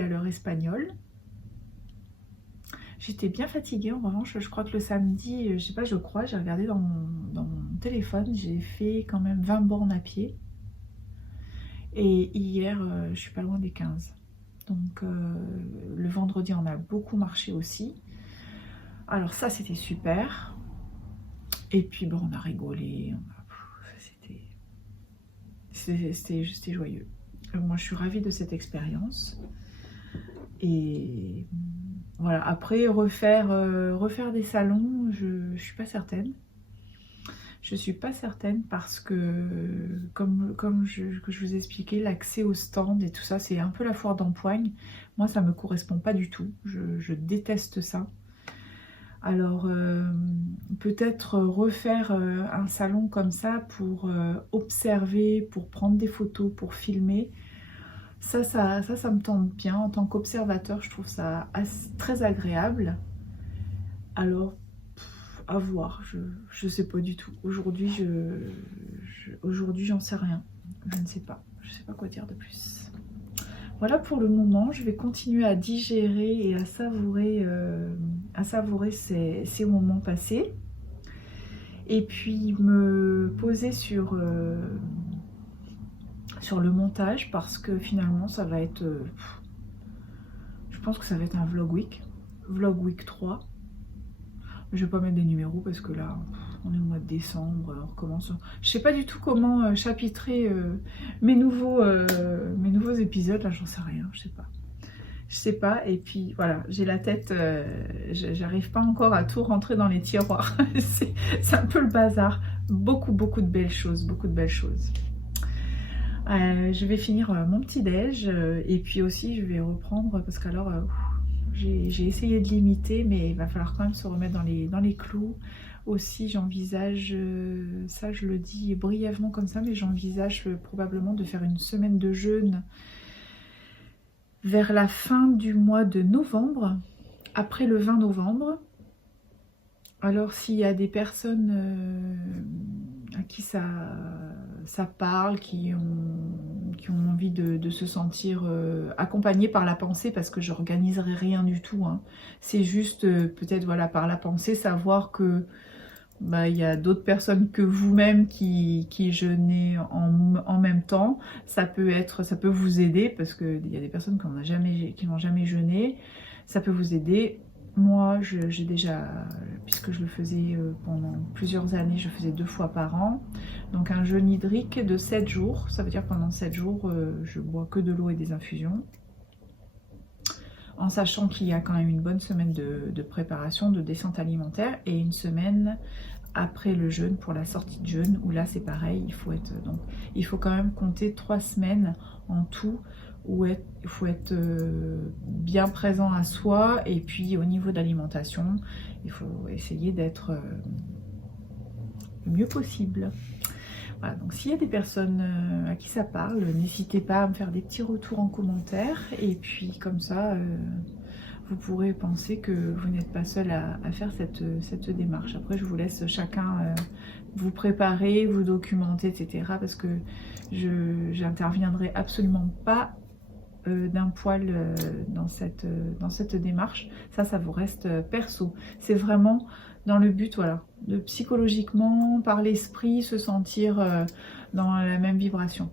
à l'heure espagnole. J'étais bien fatiguée en revanche, je crois que le samedi, j'ai regardé dans mon téléphone, j'ai fait quand même 20 bornes à pied. Et hier, je suis pas loin des 15. Donc le vendredi, on a beaucoup marché aussi. Alors ça, c'était super. Et puis bon, on a rigolé, c'était joyeux. Moi je suis ravie de cette expérience. Et voilà, après refaire des salons, je suis pas certaine. Je suis pas certaine parce que comme je vous expliquais, l'accès au stand et tout ça, c'est un peu la foire d'empoigne. Moi ça me correspond pas du tout, je déteste ça. Alors peut-être refaire un salon comme ça pour observer, pour prendre des photos, pour filmer. Ça me tente bien. En tant qu'observateur, je trouve ça très agréable. Alors à voir, je sais pas du tout. Aujourd'hui, j'en sais rien. Je ne sais pas. Je sais pas quoi dire de plus. Voilà pour le moment, je vais continuer à digérer et à savourer ces moments passés. Et puis me poser sur le montage, parce que finalement ça va être... je pense que ça va être un vlog week 3. Je vais pas mettre des numéros parce que là, on est au mois de décembre, on recommence. Je sais pas du tout comment chapitrer mes nouveaux épisodes, là j'en sais rien, je sais pas. Et puis voilà, j'ai la tête, j'arrive pas encore à tout rentrer dans les tiroirs. C'est un peu le bazar. Beaucoup de belles choses, je vais finir mon petit déj et puis aussi je vais reprendre, parce qu'alors j'ai essayé de limiter, mais il va falloir quand même se remettre dans les clous. Aussi j'envisage, ça je le dis brièvement comme ça, mais j'envisage probablement de faire une semaine de jeûne vers la fin du mois de novembre, après le 20 novembre. Alors s'il y a des personnes à qui ça parle, qui qui ont envie de se sentir accompagnés par la pensée, parce que j'organiserai rien du tout. Hein. C'est juste peut-être voilà, par la pensée, savoir que il y a d'autres personnes que vous-même qui jeûnez en même temps. Ça peut vous aider, parce qu'il y a des personnes qui n'ont jamais jeûné. Ça peut vous aider. Moi, j'ai déjà, puisque je le faisais pendant plusieurs années, je faisais 2 fois par an. Donc un jeûne hydrique de 7 jours. Ça veut dire que pendant 7 jours, je bois que de l'eau et des infusions. En sachant qu'il y a quand même une bonne semaine de préparation, de descente alimentaire, et une semaine après le jeûne pour la sortie de jeûne, où là c'est pareil, il faut quand même compter 3 semaines en tout, où il faut être bien présent à soi, et puis au niveau de l'alimentation, il faut essayer d'être le mieux possible. Voilà, donc s'il y a des personnes à qui ça parle, n'hésitez pas à me faire des petits retours en commentaire, et puis comme ça, vous pourrez penser que vous n'êtes pas seul à faire cette démarche. Après, je vous laisse chacun vous préparer, vous documenter, etc. Parce que je n'interviendrai absolument pas d'un poil dans cette démarche. Ça vous reste perso. C'est vraiment dans le but, voilà, de psychologiquement, par l'esprit, se sentir dans la même vibration.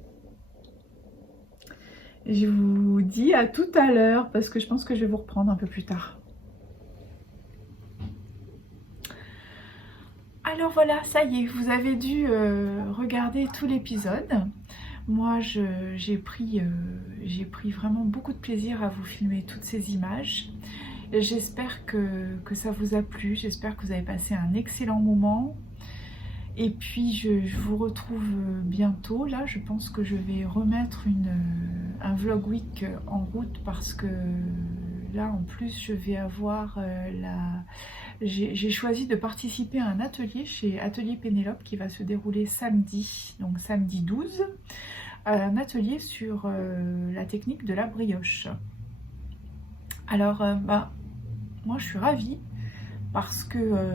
Je vous dis à tout à l'heure, parce que je pense que je vais vous reprendre un peu plus tard. Alors voilà, ça y est, vous avez dû regarder tout l'épisode. Moi, j'ai pris vraiment beaucoup de plaisir à vous filmer toutes ces images. J'espère que ça vous a plu, j'espère que vous avez passé un excellent moment. Et puis je vous retrouve bientôt. Là, je pense que je vais remettre un vlog week en route, parce que là, en plus, je vais avoir j'ai choisi de participer à un atelier chez Atelier Pénélope qui va se dérouler samedi, donc samedi 12, un atelier sur la technique de la brioche. Alors, moi, je suis ravie. Parce que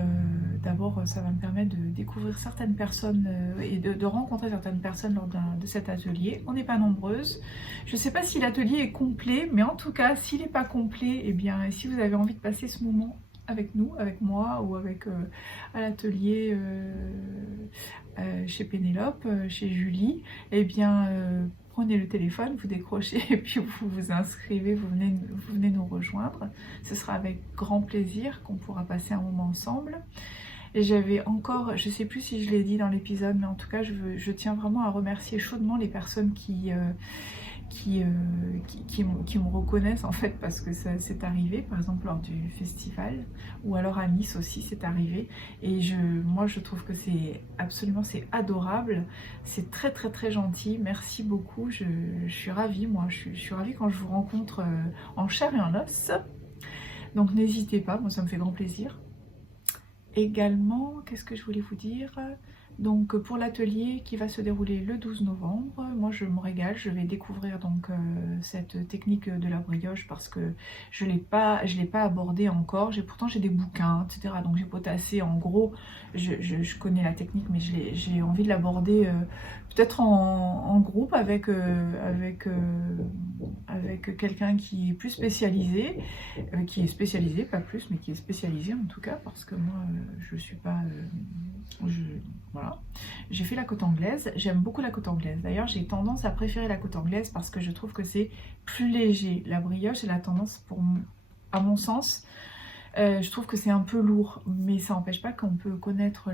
d'abord ça va me permettre de découvrir certaines personnes et de rencontrer certaines personnes lors de cet atelier. On n'est pas nombreuses. Je ne sais pas si l'atelier est complet, mais en tout cas, s'il n'est pas complet, eh bien, si vous avez envie de passer ce moment avec nous, avec moi, ou avec à l'atelier chez Pénélope, chez Julie, eh bien prenez le téléphone, vous décrochez et puis vous vous inscrivez, vous venez nous rejoindre. Ce sera avec grand plaisir qu'on pourra passer un moment ensemble. Et j'avais encore, je ne sais plus si je l'ai dit dans l'épisode, mais en tout cas je tiens vraiment à remercier chaudement les personnes qui me reconnaissent, en fait, parce que ça c'est arrivé, par exemple lors du festival, ou alors à Nice aussi c'est arrivé, et moi je trouve que c'est adorable, c'est très très très gentil, merci beaucoup, je suis ravie, moi je suis ravie quand je vous rencontre en chair et en os, donc n'hésitez pas, moi ça me fait grand plaisir. Également, qu'est-ce que je voulais vous dire ? Donc pour l'atelier qui va se dérouler le 12 novembre, moi je me régale, je vais découvrir donc cette technique de la brioche, parce que je l'ai pas abordée encore. Pourtant j'ai des bouquins, etc. Donc j'ai potassé, en gros, je connais la technique, mais j'ai envie de l'aborder peut-être en groupe avec quelqu'un qui est plus spécialisé, pas plus, mais qui est spécialisé en tout cas, parce que moi je suis pas... voilà. J'ai fait la côte anglaise, j'aime beaucoup la côte anglaise. D'ailleurs, j'ai tendance à préférer la côte anglaise parce que je trouve que c'est plus léger. La brioche, elle a tendance, à mon sens, je trouve que c'est un peu lourd, mais ça n'empêche pas qu'on peut connaître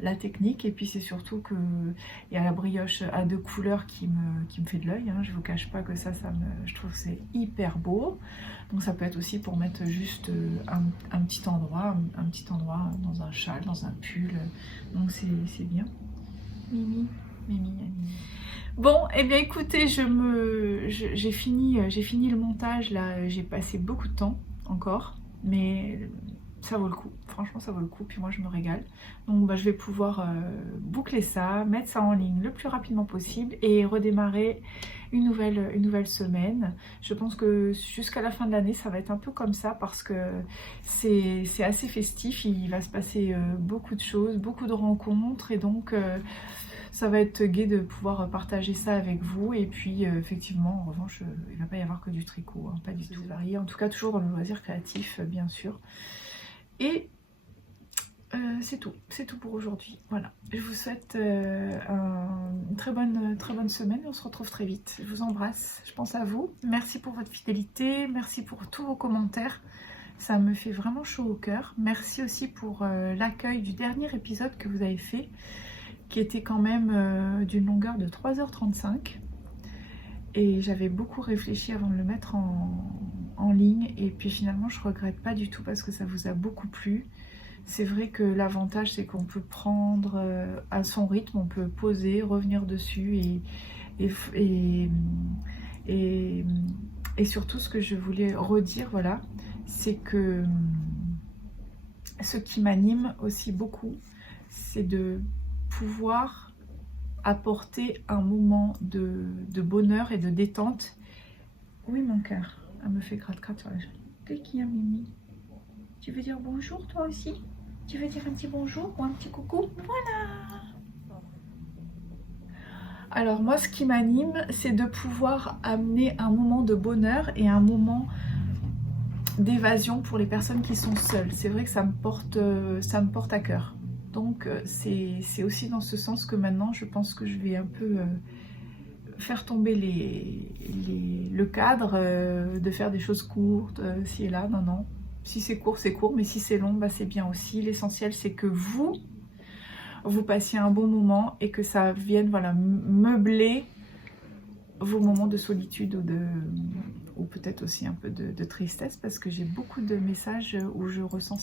la technique. Et puis c'est surtout que il y a la brioche à 2 couleurs qui me fait de l'œil, hein. Je vous cache pas que je trouve que c'est hyper beau. Donc ça peut être aussi pour mettre juste un petit endroit dans un châle, dans un pull. Donc c'est bien. Mimi. Bon, et bien écoutez, j'ai fini le montage là. J'ai passé beaucoup de temps encore, mais ça vaut le coup, franchement ça vaut le coup, puis moi je me régale. Donc je vais pouvoir boucler ça, mettre ça en ligne le plus rapidement possible et redémarrer une nouvelle semaine. Je pense que jusqu'à la fin de l'année ça va être un peu comme ça parce que c'est assez festif, il va se passer beaucoup de choses, beaucoup de rencontres et donc ça va être gai de pouvoir partager ça avec vous. Et puis effectivement en revanche il ne va pas y avoir que du tricot, hein, pas du tout varié, en tout cas toujours dans le loisir créatif bien sûr. Et c'est tout pour aujourd'hui. Voilà, je vous souhaite une très bonne semaine et on se retrouve très vite. Je vous embrasse, je pense à vous. Merci pour votre fidélité, merci pour tous vos commentaires. Ça me fait vraiment chaud au cœur. Merci aussi pour l'accueil du dernier épisode que vous avez fait, qui était quand même d'une longueur de 3h35. Et j'avais beaucoup réfléchi avant de le mettre en ligne. Et puis finalement, je regrette pas du tout parce que ça vous a beaucoup plu. C'est vrai que l'avantage c'est qu'on peut prendre à son rythme, on peut poser, revenir dessus et surtout ce que je voulais redire, voilà, c'est que ce qui m'anime aussi beaucoup, c'est de pouvoir apporter un moment de bonheur et de détente. Oui mon cœur, elle me fait gratte-gratte sur la jambe. Qu'est-ce qu'il y a Mimi? Tu veux dire bonjour toi aussi? Tu veux dire un petit bonjour ou un petit coucou? Voilà. Alors moi ce qui m'anime c'est de pouvoir amener un moment de bonheur et un moment d'évasion pour les personnes qui sont seules. C'est vrai que ça me porte à cœur. Donc c'est aussi dans ce sens que maintenant je pense que je vais un peu faire tomber le cadre, de faire des choses courtes, ci et là, non. Si c'est court, c'est court, mais si c'est long, bah c'est bien aussi. L'essentiel, c'est que vous passiez un bon moment et que ça vienne voilà, meubler vos moments de solitude ou peut-être aussi un peu de tristesse, parce que j'ai beaucoup de messages où je ressens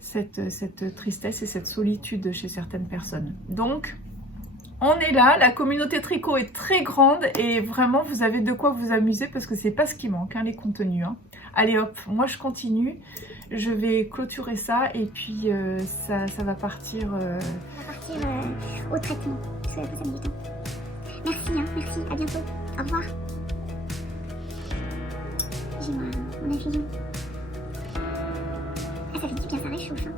cette tristesse et cette solitude chez certaines personnes. Donc, on est là, la communauté tricot est très grande et vraiment vous avez de quoi vous amuser parce que c'est pas ce qui manque, hein, les contenus. Hein. Allez hop, moi je continue, je vais clôturer ça et puis ça va partir... au traitement, parce que ça me dit temps. Merci, hein, merci, à bientôt, au revoir. J'ai mon infusion. Ah ça fait du bien, ça réchauffe. Hein.